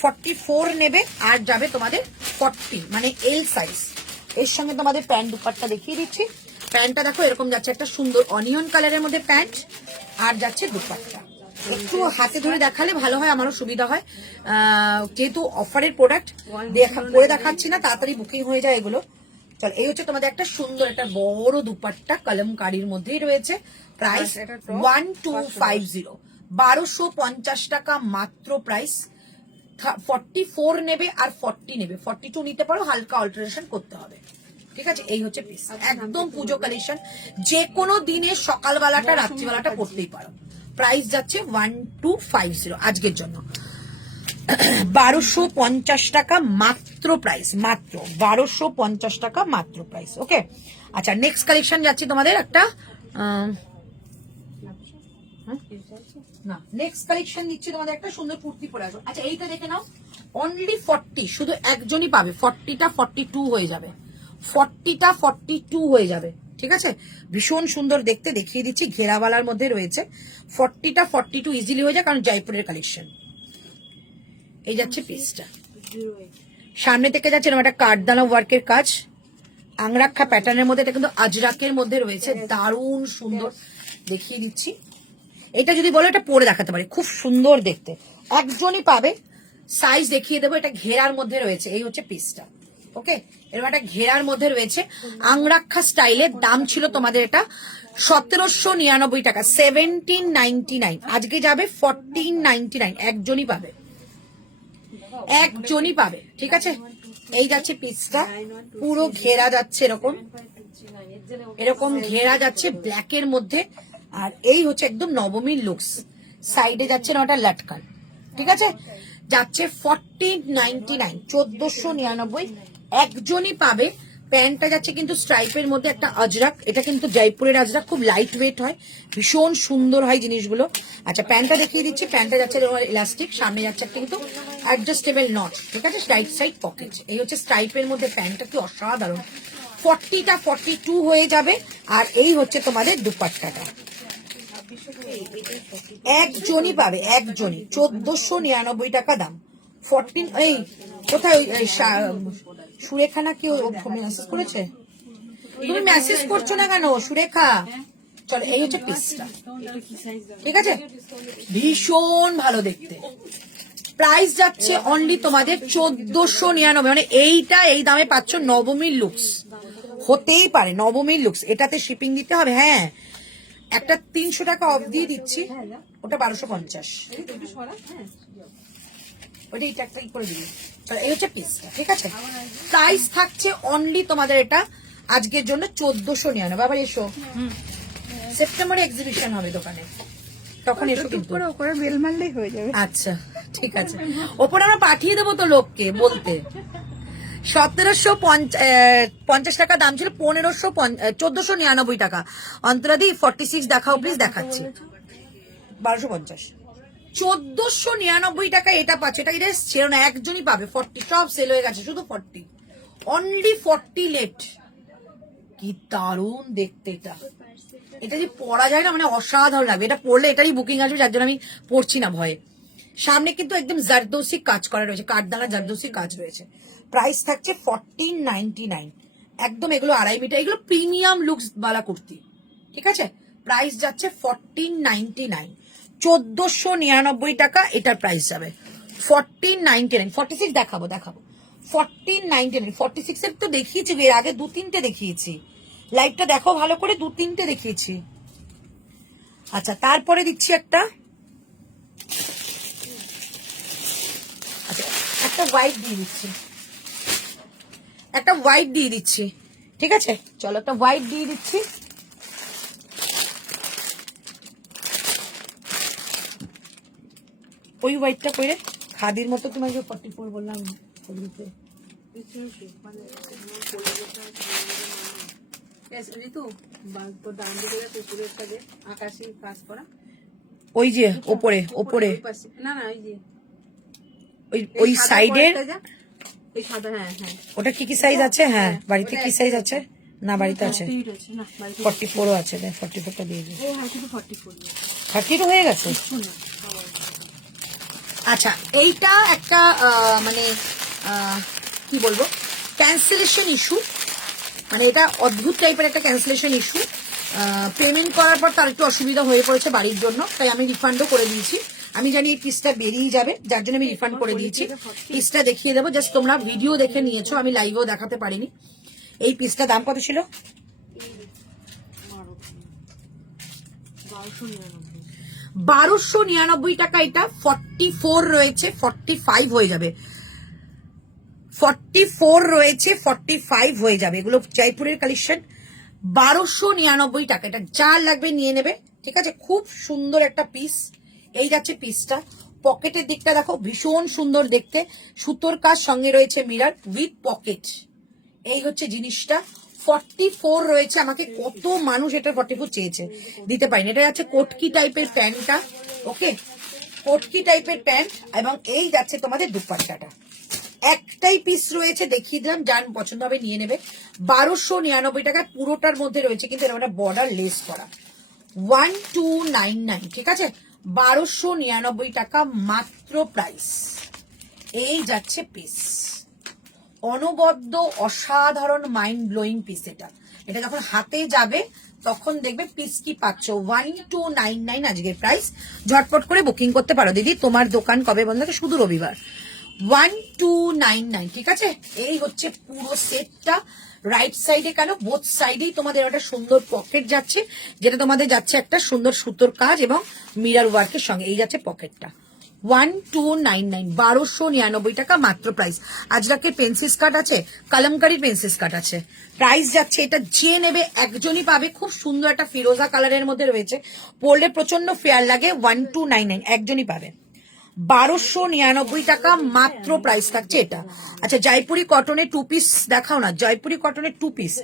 44 নেবে আর যাবে তোমাদের 40, মানে এল সাইজ। এর সঙ্গে তোমাদের প্যান্ট দুপাট্টা দেখিয়ে দিচ্ছি। প্যান্টটা দেখো এরকম যাচ্ছে, একটা সুন্দর অনিয়ন কালারের মধ্যে প্যান্ট, আর যাচ্ছে দুপাট্টা। একটু হাতে ধরে দেখালে ভালো হয়, আমারও সুবিধা হয়, যেহেতু অফারের প্রোডাক্ট পরে দেখাচ্ছি না, তাড়াতাড়ি বুকিং হয়ে যায় এগুলো। চল, এই হচ্ছে তোমাদের একটা সুন্দর একটা বড় দুপাট্টা, কলমকারীর মধ্যেই রয়েছে। প্রাইস 1250, 1250 টাকা মাত্র প্রাইস। 44 নেবে আর 40 নেবে, 42 নিতে পারো, হালকা অল্টারেশন করতে হবে, ঠিক আছে। এই হচ্ছে পিস, একদম পুজো কালেকশন, যে কোনো দিনে সকালবেলাটা রাত্রিবেলাটা পড়তেই পারো। প্রাইস যাচ্ছে 1250 আজকের জন্য, 1250 টাকা মাত্র প্রাইস, মাত্র 1250 টাকা মাত্র প্রাইস। ওকে, আচ্ছা নেক্সট কালেকশন যাচ্ছি তোমাদের একটা না, নেক্সট কালেকশন দিচ্ছি তোমাদের একটা সুন্দর কুর্তি পরে আসো। আচ্ছা এইটা দেখে নাও, অনলি 40, শুধু একজনই পাবে। 40টা 42 হয়ে যাবে, 40টা 42 হয়ে যাবে, ঠিক আছে। ভীষণ সুন্দর দেখতে, দেখিয়ে দিচ্ছি, ঘেরাওয়ালার মধ্যে রয়েছে। 40টা 42 ইজিলি হয়ে যায়, কারণ জয়পুরের কালেকশন। এই যাচ্ছে পিসটা, সামনে থেকে যাচ্ছে এরকম একটা কাঠদানা ওয়ার্কের কাজ, আংরাক্ষা প্যাটার্নের মধ্যে, এটা কিন্তু আজরাকের মধ্যে রয়েছে, দারুণ সুন্দর দেখিয়ে দিচ্ছি। এটা যদি বলো এটা পরে দেখাতে পারি, খুব সুন্দর দেখতে, একজনই পাবে। সাইজ দেখিয়ে দেবো, এটা ঘেরার মধ্যে রয়েছে, এই হচ্ছে পিসটা। ওকে, এরকম একটা ঘেরার মধ্যে রয়েছে, আংরাক্ষা স্টাইলের। দাম ছিল তোমাদের এটা 1799 টাকা, 1799, আজকে যাবে 1499, একজনই পাবে, একজনই পাবে, ঠিক আছে। এই যাচ্ছে পিসটা, পুরো ঘেরা যাচ্ছে, এরকম এরকম ঘেরা যাচ্ছে ব্ল্যাকের মধ্যে। আর এই হচ্ছে একদম নবমীর লুকস, সাইডে যাচ্ছে না ওটা লাটকান, ঠিক আছে। যাচ্ছে 1499, 1499, একজনই পাবে। প্যান্টটা যাচ্ছে কিন্তু স্ট্রাইপের মধ্যে একটা আজরাক, এটা কিন্তু জয়পুরের আজরাক, খুব লাইট ওয়েট হয়, ভীষণ সুন্দর হয় জিনিসগুলো। আচ্ছা প্যান্টটা দেখিয়ে দিচ্ছি, প্যান্টটা যাচ্ছে ইলাস্টিক, সামনে যাচ্ছে কিন্তু অ্যাডজাস্টেবল নট, ঠিক আছে, রাইট সাইড পকেট। এই হচ্ছে স্ট্রাইপের মধ্যে প্যান্টটা, কি অসাধারণ। 40টা 42 হয়ে যাবে, আর এই হচ্ছে তোমাদের দুপাট্টাটা, একজনই পাবে, একজনই, 1499 টাকা দাম। 14, এই কোথায় সুরেখা কি মেসেজ করেছে? তুমি মেসেজ করছো না কেন সুরেখা? চলো, এই হচ্ছে পিসটা, ঠিক আছে, ভীষণ ভালো দেখতে। প্রাইস যাচ্ছে অনলি তোমাদের 1499, মানে এইটা এই দামে পাচ্ছ। নবমীর লুকস হতেই পারে, নবমীর লুকস, এটাতে শিপিং দিতে হবে। হ্যাঁ, একটা 300 টাকা অফ দিয়ে দিচ্ছি, ওটা 1250, ওটা এইটা একটা করে দিবি। এই হচ্ছে পিসটা, ঠিক আছে। প্রাইস থাকছে অনলি তোমাদের এটা আজকের জন্য 1499। বাবা এসো, সেপ্টেম্বরে এক্সিবিশন হবে দোকানে, তখন এসো কিন্তু, ওপরে বেল মারলেই হয়ে যাবে। আচ্ছা ঠিক আছে, ওপরে আমরা পাঠিয়ে দেবো তো লোককে বলতে। 1750 টাকা দাম ছিল, 1499 টাকা। অন্তরাদি 46 দেখাও প্লিজ, দেখাচ্ছি 1250, 1499 টাকা এটা পাচ্ছে। এটা এটা ছিল না, একজনই পাবে। 40 সব সেল হয়ে গেছে, শুধু 40, অনলি 40 লেট। কি দারুণ দেখতে এটা, এটা যদি পরা যায় না মানে অসাধারণ লাগবে। এটা পরলে এটারই বুকিং আসবে, যার জন্য আমি পড়ছি না ভয়ে। সামনে কিন্তু একদম জারদৌসি কাজ করা রয়েছে, কাঠদানা জারদৌসি কাজ রয়েছে। প্রাইস থাকছে 1499, একদম এগুলো 2.5 মিটার, এগুলো প্রিমিয়াম লুকস বালা কুর্তি, ঠিক আছে। প্রাইস যাচ্ছে 1499, 1499 টাকা এটার প্রাইস যাবে। 1499, 46 দেখাবো 1499, 46 এর তো দেখিয়েছি, এর আগে 2-3টে দেখিয়েছি, লাইভটা দেখো ভালো করে, 2-3টে দেখিয়েছি। আচ্ছা তারপরে দিচ্ছি একটা, আচ্ছা একটা হোয়াইট দিয়ে দিচ্ছি, একটা হোয়াইট দিয়ে দিচ্ছি, ঠিক আছে। চলো একটা হোয়াইট দিয়ে দিচ্ছি। ওই হোয়াইটটা করে খাদির মতো, তোমাকে 44 বললাম ওই যে ওপরে ওপরে, না না, ওই যে ওই সাইডের এই সাদা, হ্যাঁ হ্যাঁ ওটা কি কি সাইজ আছে? হ্যাঁ, বাড়িতে কি সাইজ আছে? না, বাড়িতে আছে 48 আছে না বাড়িতে। 44ও আছে, 44টা দিয়ে দিই। ও হ্যাঁ, শুধু 44 32 হয়ে গেছে। শোনো আচ্ছা, এইটা একটা মানে কি বলবো, ক্যান্সেলেশন ইস্যু, মানে এটা অদ্ভুত টাইপের একটা ক্যান্সেলেশন ইস্যু। পেমেন্ট করার পর তার একটু অসুবিধা হয়ে পড়েছে বাড়ির জন্য, তাই আমি রিফান্ডও করে দিয়েছি। আমি জানি এই পিসটা বেরিয়ে যাবে, যার জন্য আমি রিফান্ড করে দিয়েছি। পিসটা দেখিয়ে দেবো, জাস্ট তোমরা ভিডিও দেখে নিয়েছো, আমি লাইভেও দেখাতে পারিনি। এই পিসটা দাম কত ছিল? 1299 টাকা। এটা 44 রয়েছে, 45 হয়ে যাবে। 44 রয়েছে, 45 হয়ে যাবে। এগুলো জয়পুরের কালেকশন। 1299 টাকা। এটা যার লাগবে নিয়ে নেবে, ঠিক আছে? খুব সুন্দর একটা পিস। এই যাচ্ছে পিসটা। পকেটের দিকটা দেখো, ভীষণ সুন্দর দেখতে, সুতোর কাজ, সঙ্গে রয়েছে মিরর উইথ পকেট। এই হচ্ছে জিনিসটা। 44 রয়েছে। আমাকে কত মানুষ এটা 44 চেয়েছে, দিতে পারিনি। এটা যাচ্ছে কোটকি টাইপের প্যান্টটা, ওকে, কোটকি টাইপের প্যান্ট। এবং এই যাচ্ছে তোমাদের দুপাট্টাটা। একটাই পিস রয়েছে, দেখিয়ে দিলাম, যার পছন্দ হবে নিয়ে নেবে। 1299 টাকা পুরোটার মধ্যে রয়েছে, কিন্তু এটা বর্ডার লেস করা। 1299, ঠিক আছে? 1299 টাকা মাত্র প্রাইস। এই যাচ্ছে পিস, অনবদ্য অসাধারণ মাইন্ড ব্লোয়িং পিস। এটা যখন হাতে যাবে তখন দেখবে পিস কি পাচ্ছ। 1299 আজকের প্রাইস। ঝটপট করে বুকিং করতে পারো দিদি। তোমার দোকান কবে বন্ধ থাকে? শুধু রবিবার। 1299, ঠিক আছে? এই হচ্ছে পুরো সেটটা। রাইট সাইডে কেন, বোথ সাইডেই তোমাদের একটা সুন্দর পকেট যাচ্ছে, যেটা তোমাদের যাচ্ছে একটা সুন্দর সুতোর কাজ এবং মিরর ওয়ার্কের সঙ্গে। এই যাচ্ছে পকেটটা। 1299, 1299 টাকা মাত্র প্রাইস। আজরাকের পেন্সিল স্কার্ট আছে, কালামকারীর পেন্সিল স্কার্ট আছে। প্রাইস যাচ্ছে, এটা যে নেবে একজনই পাবে। খুব সুন্দর একটা ফিরোজা কালারের মধ্যে রয়েছে, পরলে প্রচন্ড ফেয়ার লাগে। 1299 একজনই পাবে। 1299 টাকা মাত্র প্রাইস থাকছে এটা। আচ্ছা, জয়পুরি কটনের 2 পিস দেখাও না, জয়পুরি কটনের 2 পিস।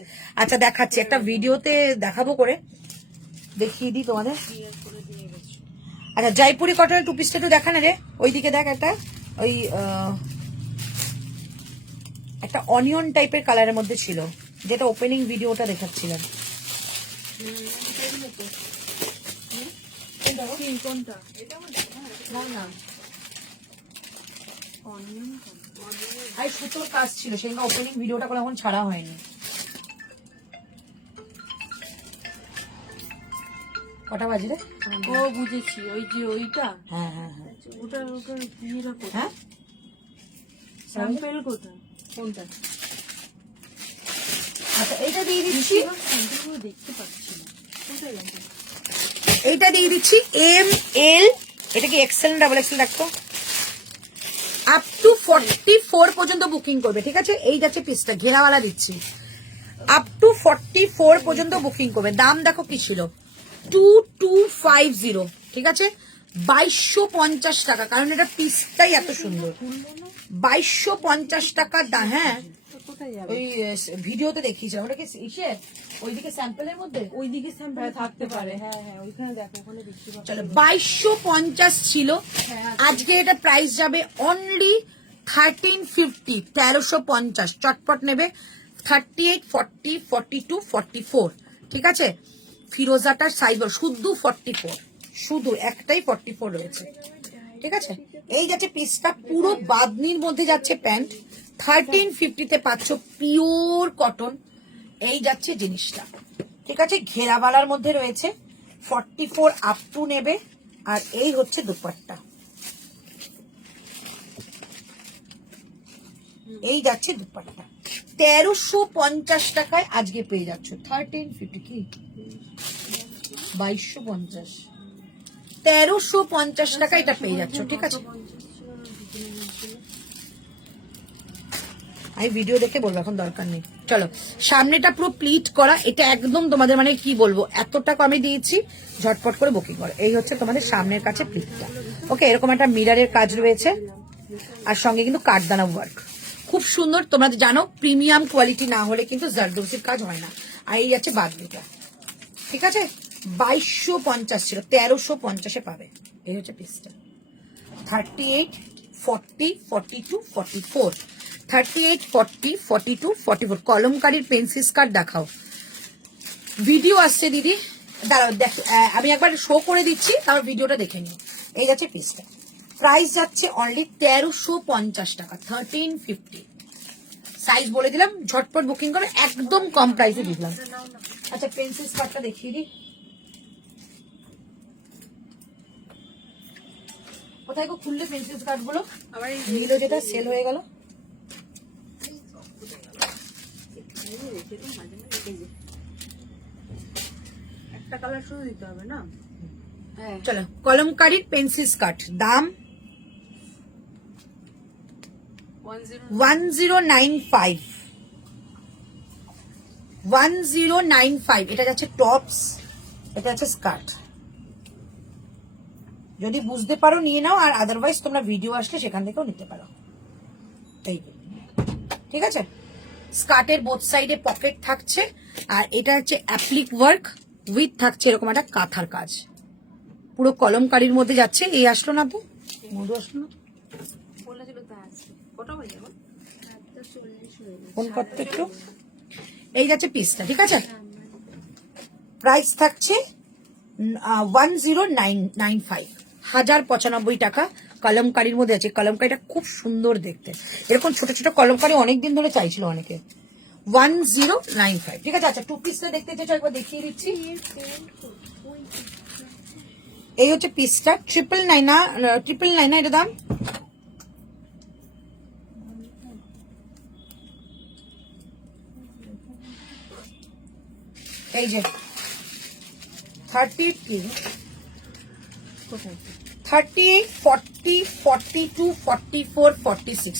আচ্ছা, দেখাচ্ছি, একটা ভিডিওতে দেখাবো করে দেখিয়ে দিই তোমাদের। আচ্ছা, জয়পুরি কটনের 2 পিসটা একটু দেখা না রে, ওইদিকে দেখ। একটা অনিয়ন টাইপের কালারের মধ্যে ছিল, যেটা ওপেনিং ভিডিওটা দেখাচ্ছিলাম। কোনটা? আর সুতোর কাজ ছিল, সেখানে ওপেনিং ভিডিওটা করে এখন ছাড়া হয়নি। কটা বাজে? ও বুঝেছি, ওই যে ওইটা। হ্যাঁ হ্যাঁ হ্যাঁ, ওটা ইয়েটা কোথায়? হ্যাঁ স্যাম্পেল কোথায়? কোনটা? আচ্ছা, এইটা দিয়ে দিচ্ছি, স্যাম্পেলগুলো দেখতে পাচ্ছি না, কোথায় গেছে? এইটা দিয়ে দিচ্ছি এম এল। এটা কি এক্সেল ডাবল এক্সেল রাখতো? আপ টু 44 পর্যন্ত বুকিং করবে, ঠিক আছে? এই যাচ্ছে পিসটা, ঘেরাওয়ালা দিচ্ছি। আপ টু 44 পর্যন্ত বুকিং করবে। দাম দেখো কি ছিল, 2250, ঠিক আছে? 2250 টাকা, কারণ এটা পিসটাই এত সুন্দর। 2250 টাকা দাম। হ্যাঁ, ওই ভিডিওতে দেখিয়েছিলাম, ওটা কি ইসে ওইদিকে স্যাম্পলের মধ্যে, ওইদিকে স্যাম্পেল থাকতে পারে। হ্যাঁ হ্যাঁ, ওইখানে দেখো, ওখানে দেখতে পাচ্ছি। চলো, 2250 ছিল, আজকে এটা প্রাইস যাবে অনলি 1350, 1350। চটপট নেবে। 38, 40, 42, 44, ঠিক আছে? ফিরোজাটার সাইজ শুধু 44, শুধু একটাই 44 রয়েছে, ঠিক আছে? এই যাচ্ছে পিসটা, পুরো বাদনির মধ্যে যাচ্ছে প্যান্ট। 1350-তে পাচ্ছ পিওর কটন। এই যাচ্ছে জিনিসটা, ঠিক আছে? ঘেরাবালার মধ্যে রয়েছে। 44 আপ টু নেবে। আর এই হচ্ছে দুপাট্টা। এই যাচ্ছে দুপাট্টা। 1350 টাকায় আজকে পেয়ে যাচ্ছ। 1350 কি 2250, 1350 টাকা এটা পেয়ে যাচ্ছ, ঠিক আছে? আমি ভিডিও দেখে বলবো, এখন দরকার নেই। চলো, সামনেটা পুরো প্লিট করা। এটা একদম তোমাদের মানে কি বলবো, এতটা কমে দিয়েছি, ঝটপট করে বুকিং করো। এই হচ্ছে তোমাদের সামনের কাছে প্লিটটা, ওকে? এরকম একটা মিররের কাজ রয়েছে, আর সঙ্গে কিন্তু কাঠদানা ওয়ার্ক, খুব সুন্দর। তোমরা জানো প্রিমিয়াম কোয়ালিটি না হলে কিন্তু জারদোসির কাজ হয় না। আর এই আছে বাদলিটা, ঠিক আছে? 2250 ছিল, 1350-এ পাবে। এই হচ্ছে পিসটা। 38, 40, 42, 44, 38, 40, 42, 44 কলমকারীর পেন্সিল স্কার্ট দেখাও। ভিডিও আসছে দিদি, দাঁড়াও দেখ, আমি একবার শো করে দিচ্ছি, তারপর ভিডিওটা দেখে নিও। এই যাচ্ছে পিসটা, প্রাইস যাচ্ছে অনলি 1350 টাকা, 1350। সাইজ বলে দিলাম, ঝটপট বুকিং করে, একদম কম প্রাইসে দিলাম। আচ্ছা পেন্সিল স্কার্টটা দেখিয়ে দিই, কোথায় গো খুললে পেন্সিল স্কার্ট গুলো? আবার এই নীলো যেটা সেল হয়ে গেল। একটা কালার শুধু দিতে হবে না? হ্যাঁ, চলো কলমকারীর পেন্সিল স্কার্ট, দাম 1095, 1095। এটা যাচ্ছে টপস, এটা যাচ্ছে স্কার্ট। যদি বুঝতে পারো নিয়ে নাও, আর আদারওয়াইজ তোমরা ভিডিও আসলে সেখান থেকেও নিতে পারো। এই ঠিক আছে, স্কার্টের বোথ সাইডে পকেট থাকছে, আর এটা হচ্ছে অ্যাপ্লিক ওয়ার্ক উইথ থাকছে এরকম একটা কাঁথার কাজ, পুরো কলমকারীর মধ্যে যাচ্ছে। এই আসলো না তো, মধু আসলো না বলেছিল তো আসছে। কটা বাজে এখন? ফোন করতে একটু। এই যাচ্ছে পিসটা, ঠিক আছে, প্রাইস থাকছে 1095, 1095 টাকা। কলমকারীর মধ্যে আছে, কলমকারীটা খুব সুন্দর দেখতে, এরকম ছোট ছোট কলমকারী অনেকদিন ধরে চাইছিল অনেকে। 1095, ঠিক আছে। আচ্ছা টু পিসটা দেখতে চাইছো, একবার দেখিয়ে দিচ্ছি। এই হচ্ছে পিসটা, 999 না এটা দাম। এই যে 38, 40, 42, 44, 46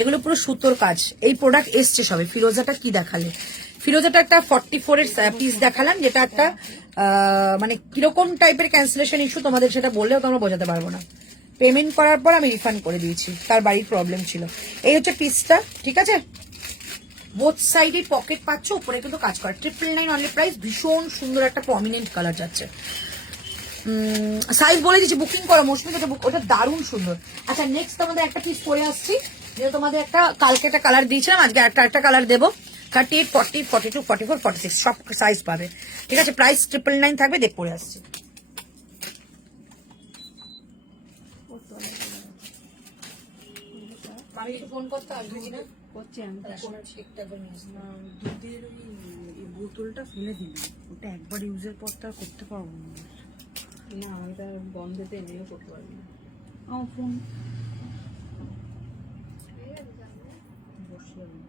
এগুলো পুরো সুতোর কাজ। এই প্রোডাক্ট এসছে সবে। ফিরোজাটা কি দেখালে? ফিরোজাটা একটা 44 এর পিস দেখালাম, যেটা একটা মানে কিরকম টাইপের ক্যান্সেলেশন ইস্যু, তোমাদের সেটা বললেও তোমরা বোঝাতে পারবো না। পেমেন্ট করার পর আমি রিফান্ড করে দিয়েছি, তার বাড়ির প্রবলেম ছিল। এই হচ্ছে পিসটা, ঠিক আছে। বোথ সাইডে পকেট পাচ্ছ, উপরে কিন্তু কাজ করে। 999 অনলি প্রাইস, ভীষণ সুন্দর একটা প্রমিনেন্ট কালার যাচ্ছে। সাইজ বলে দিচ্ছি, বুকিং করো মৌসুমি, ওটা দারুণ সুন্দর। আচ্ছা নেক্সট তোমাদের একটা পিস পরে আসছি, যেটা তোমাদের একটা কালকে একটা কালার দিয়েছিলাম, আজকে একটা কালার দেবো। 38, 40, 42, 44, 46 সব সাইজ পাবে, ঠিক আছে। প্রাইস 999 থাকবে, দেখ পরে আসছি। ফোন করতে আসবে কিনা করছি আমি। দুধের ওই বোতলটা ফেলে দিবি, ওটা একবার ইউজের পর তো আর করতে পারবো না। না আমি তো বন্ধতে এনেও করতে পারবো না। আমার ফোন বসিয়ে আমি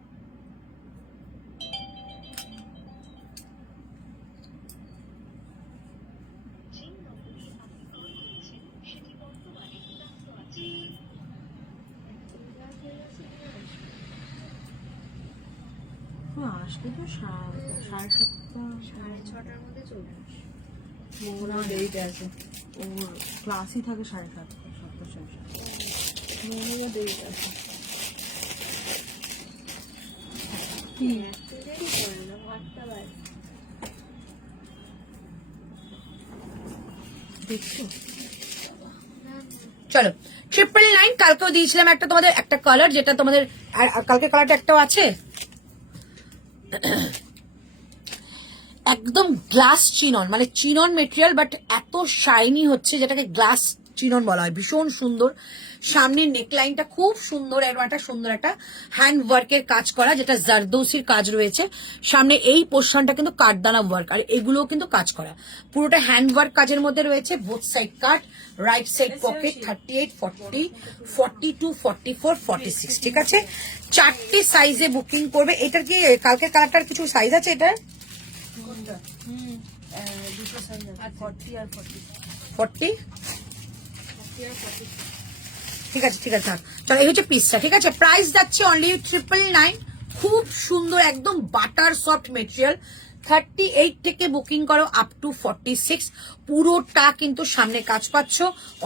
আসবে তো 7:30, 6:30 মধ্যে চলে আসবে। মঙ্গলবার দেরিতে আছে, ওর ক্লাসই থাকে 7:30, 7:30। মঙ্গলবার দেরিতে আছে। দেখছো, চলো 999। কালকেও দিয়েছিলাম একটা তোমাদের একটা কালার, যেটা তোমাদের কালকে কালারটা একটাও আছে, একদম গ্লাস চিনন, মানে চিনন মেটেরিয়াল, বাট এত শাইনি হচ্ছে, যেটাকে গ্লাস চিনন বলা হয়। ভীষণ সুন্দর, সামনের নেকলাইনটা খুব সুন্দর, এরকম একটা সুন্দর একটা হ্যান্ড ওয়ার্কের কাজ করা, যেটা জারদৌসির কাজ রয়েছে। সামনে এই পোর্শনটা কিন্তু কাঠদানা ওয়ার্ক, আর এগুলোও কিন্তু কাজ করা, পুরোটা হ্যান্ড ওয়ার্ক কাজের মধ্যে রয়েছে। Both side cut, right side pocket, 38, 40, 42, 44, 46, ঠিক আছে। 4টে সাইজে বুকিং করবে। এটার কি কালকে কালারটার কিছু সাইজ আছে? এটার দুটো সাইজ আছে, 40 আর 40। 40, ঠিক আছে ঠিক আছে থাক। চলো এই হচ্ছে পিসটা, ঠিক আছে। প্রাইস যাচ্ছে অনলি 999, খুব সুন্দর, একদম বাটার সফট মেটেরিয়াল, 38 থেকে বুকিং করো আপ টু 46, পুরোটা কিন্তু সামনে কাজ পাচ্ছ,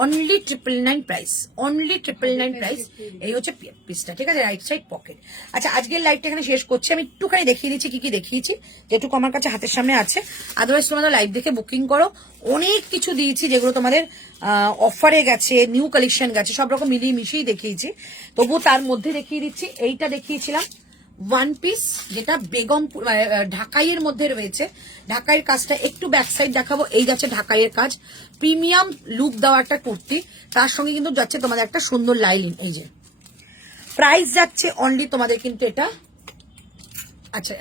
অনলি 999 প্রাইস, অনলি 999 প্রাইস। এই হচ্ছে পিসটা, ঠিক আছে, রাইট সাইড পকেট। আচ্ছা, আজকের লাইভটা এখানে শেষ করছি, আমি একটুখানি দেখিয়ে দিচ্ছি কি কি দেখিয়েছি, যেটুকু আমার কাছে হাতের সামনে আছে। আদারওয়াইজ তোমাদের লাইভ দেখে বুকিং করো, অনেক কিছু দিয়েছি যেগুলো তোমাদের অফারে গেছে, নিউ কালেকশন গেছে, সব রকম মিলিয়ে মিশিয়ে দেখিয়েছি। তবু তার মধ্যে দেখিয়ে দিচ্ছি, এইটা দেখিয়েছিলাম ওয়ান পিস, যেটা বেগমপুর ঢাকাইয়ের মধ্যে রয়েছে। ঢাকাইয়ের কাজটা একটু ব্যাক সাইড দেখাবো। এই যাচ্ছে ঢাকাইয়ের কাজ, প্রিমিয়াম লুক দেওয়া একটা কুর্তি, তার সঙ্গে কিন্তু যাচ্ছে তোমাদের একটা সুন্দর লাইলিন। এই যে প্রাইস যাচ্ছে অনলি তোমাদের কিন্তু এটা, আচ্ছা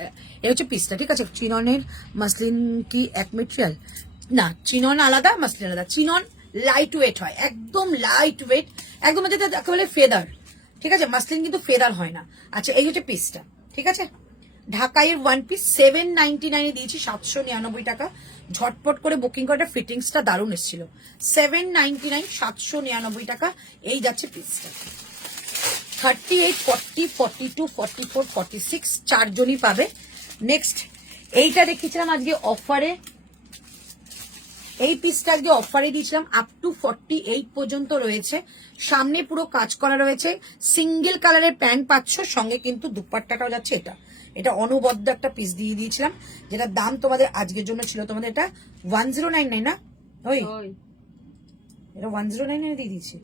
এটা হচ্ছে পিসটা, ঠিক আছে। চিননের মাসলিন কি এক মেটেরিয়াল না, চিনন আলাদা, মাসলিন আলাদা। চিনন লাইট ওয়েট হয়, একদম লাইট ওয়েট, একদম যেটা একেবারে ফেদার, ঠিক আছে। মাসলিন কিন্তু ফেদার হয় না। আচ্ছা, এই হচ্ছে পিসটা, ঠিক আছে। ঢাকাইয়ের ওয়ান পিস 799 দিয়েছি, 799 টাকা। ঝটপট করে বুকিং করাটা, ফিটিংসটা দারুণ এসেছিল। 799, 799 টাকা। এই যাচ্ছে পিসটা। 38, 40, 42, 44, 46 চারজনই পাবে। নেক্সট এইটা দেখিয়েছিলাম আজকে অফারে, এই পিসটা আজকে অফারে দিয়েছিলাম, আপ টু 48 পর্যন্ত রয়েছে। সামনে পুরো কাজ করা রয়েছে, সিঙ্গেল কালারের প্যান্ট পাচ্ছ, সঙ্গে কিন্তু দুপাট্টাটাও যাচ্ছে। এটা এটা অনবদ্য একটা পিস দিয়ে দিয়েছিলাম, যেটা দাম তোমাদের আজকের জন্য ছিল তোমাদের এটা 1099 না, ওই এটা 1099 দিয়ে দিয়েছি,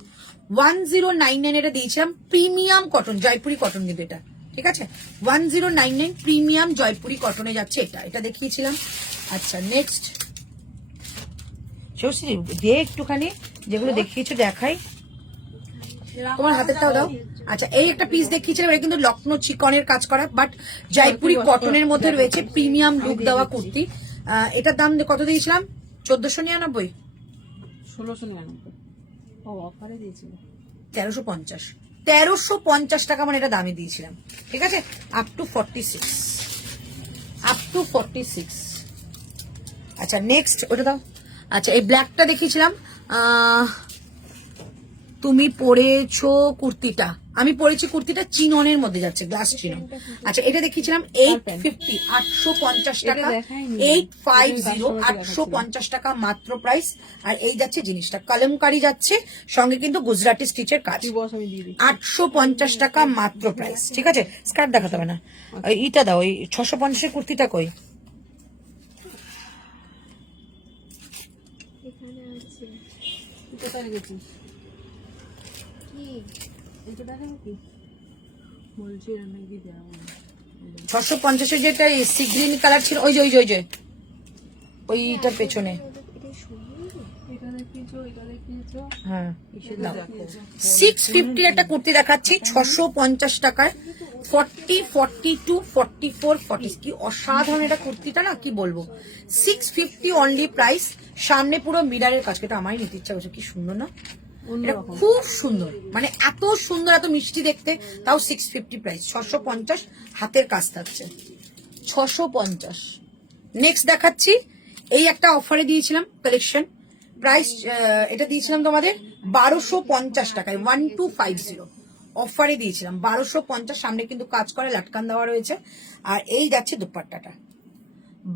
1099 এটা দিয়েছিলাম। প্রিমিয়াম কটন, জয়পুরি কটন কিন্তু এটা, ঠিক আছে। 1099 প্রিমিয়াম জয়পুরি কটনে যাচ্ছে এটা, এটা দেখিয়েছিলাম। আচ্ছা, নেক্সট শিবশ্রী দিয়ে একটুখানি যেগুলো দেখিয়েছো দেখাই, তোমার হাতেরটাও দাও। আচ্ছা, এই একটা পিস দেখিয়েছিলাম, এটা কিন্তু লখনৌ চিকনের কাজ করা, বাট জয়পুরি কটনের মধ্যে রয়েছে, প্রিমিয়াম লুক দেওয়া কুর্তি। এটার দাম কত দিয়েছিলাম? 1499, 1699। ও অফারে দিয়েছিল 1350, 1350 টাকা মানে এটা দামে দিয়েছিলাম, ঠিক আছে। Up to 46, up to 46। আচ্ছা, নেক্সট ওটা দাও। আচ্ছা, এই ব্ল্যাকটা দেখিয়েছিলাম, তুমি পরেছো কুর্তিটা, আমি পরেছি কুর্তিটা চিননের মধ্যে যাচ্ছে, গ্লাস চিনন। আচ্ছা, এটা দেখিয়েছিলাম 850, 850 টাকা, 850, 850 টাকা মাত্র প্রাইস। আর এই যাচ্ছে জিনিসটা কলমকারি যাচ্ছে, সঙ্গে কিন্তু গুজরাটি স্টিচের কাজ, 850 টাকা মাত্র প্রাইস, ঠিক আছে। স্কার্ট দেখাতে হবে না, এইটা দাও, ওই 650 এর কুর্তিটা কই? কোথায় রেখেছিস? এটা দেখাবো কি বলছি, রান্না কি দেওয়া 650 এর যেটা সি গ্রিন কালার ছিল, ওই যে ওই যে ওই যে ওইটার পেছনে, হ্যাঁ 650 একটা কুর্তি দেখাচ্ছি 650 টাকায়, 40, 42, 44, 40, কি অসাধারণ এটা কুর্তিটা না, কি বলবো। 650 অনলি প্রাইস, সামনে পুরো মিরারের কাজ, এটা আমারই নিতে ইচ্ছা করছে, কি সুন্দর না, এটা খুব সুন্দর, মানে এত সুন্দর, এত মিষ্টি দেখতে, তাও 650 প্রাইস, 650 হাতের কাজ থাকছে, 650। নেক্সট দেখাচ্ছি, এই একটা অফারে দিয়েছিলাম কালেকশন, প্রাইস এটা দিয়েছিলাম তোমাদের 1250 টাকায়, 1250 অফারে দিয়েছিলাম 1250, সামনে কিন্তু কাজ করে লাটকান দেওয়া রয়েছে। আর এই যাচ্ছে দুপাট্টাটা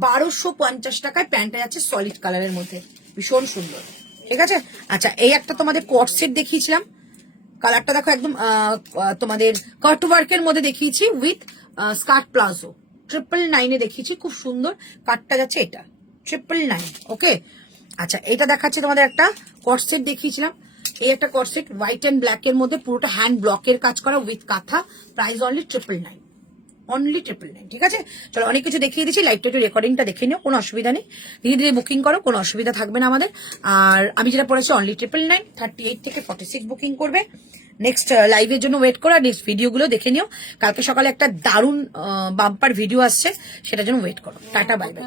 1250 টাকায়, প্যান্টটা যাচ্ছে সলিড কালারের মধ্যে, ভীষণ সুন্দর, ঠিক আছে। আচ্ছা, এই একটা তোমাদের কট সেট দেখিয়েছিলাম, কালারটা দেখো একদম তোমাদের কাট ওয়ার্কের মধ্যে দেখিয়েছি, উইথ স্কার্ট প্লাজো, 999 দেখিয়েছি, খুব সুন্দর কাটটা যাচ্ছে, এটা 999, ওকে। আচ্ছা, এটা দেখাচ্ছি তোমাদের একটা কট সেট দেখিয়েছিলাম, এই একটা কট সেট হোয়াইট অ্যান্ড ব্ল্যাক এর মধ্যে, পুরোটা হ্যান্ড ব্লকের কাজ করা, উইথ কাঁথা, প্রাইস অনলি 999, অনলি 999, ঠিক আছে। চলো, অনেক কিছু দেখিয়ে দিচ্ছি, লাইভটা একটু রেকর্ডিংটা দেখে নিও, কোনো অসুবিধা নেই, ধীরে ধীরে বুকিং করো, কোনো অসুবিধা থাকবে না আমাদের। আর আমি যেটা পড়েছি অনলি 999, 38 থেকে 46 বুকিং করবে। নেক্সট লাইভের জন্য ওয়েট করো, আর নেক্সট ভিডিওগুলো দেখে নিও, কালকে সকালে একটা দারুণ বাম্পার ভিডিও আসছে, সেটার জন্য ওয়েট করো। Tata, bye bye.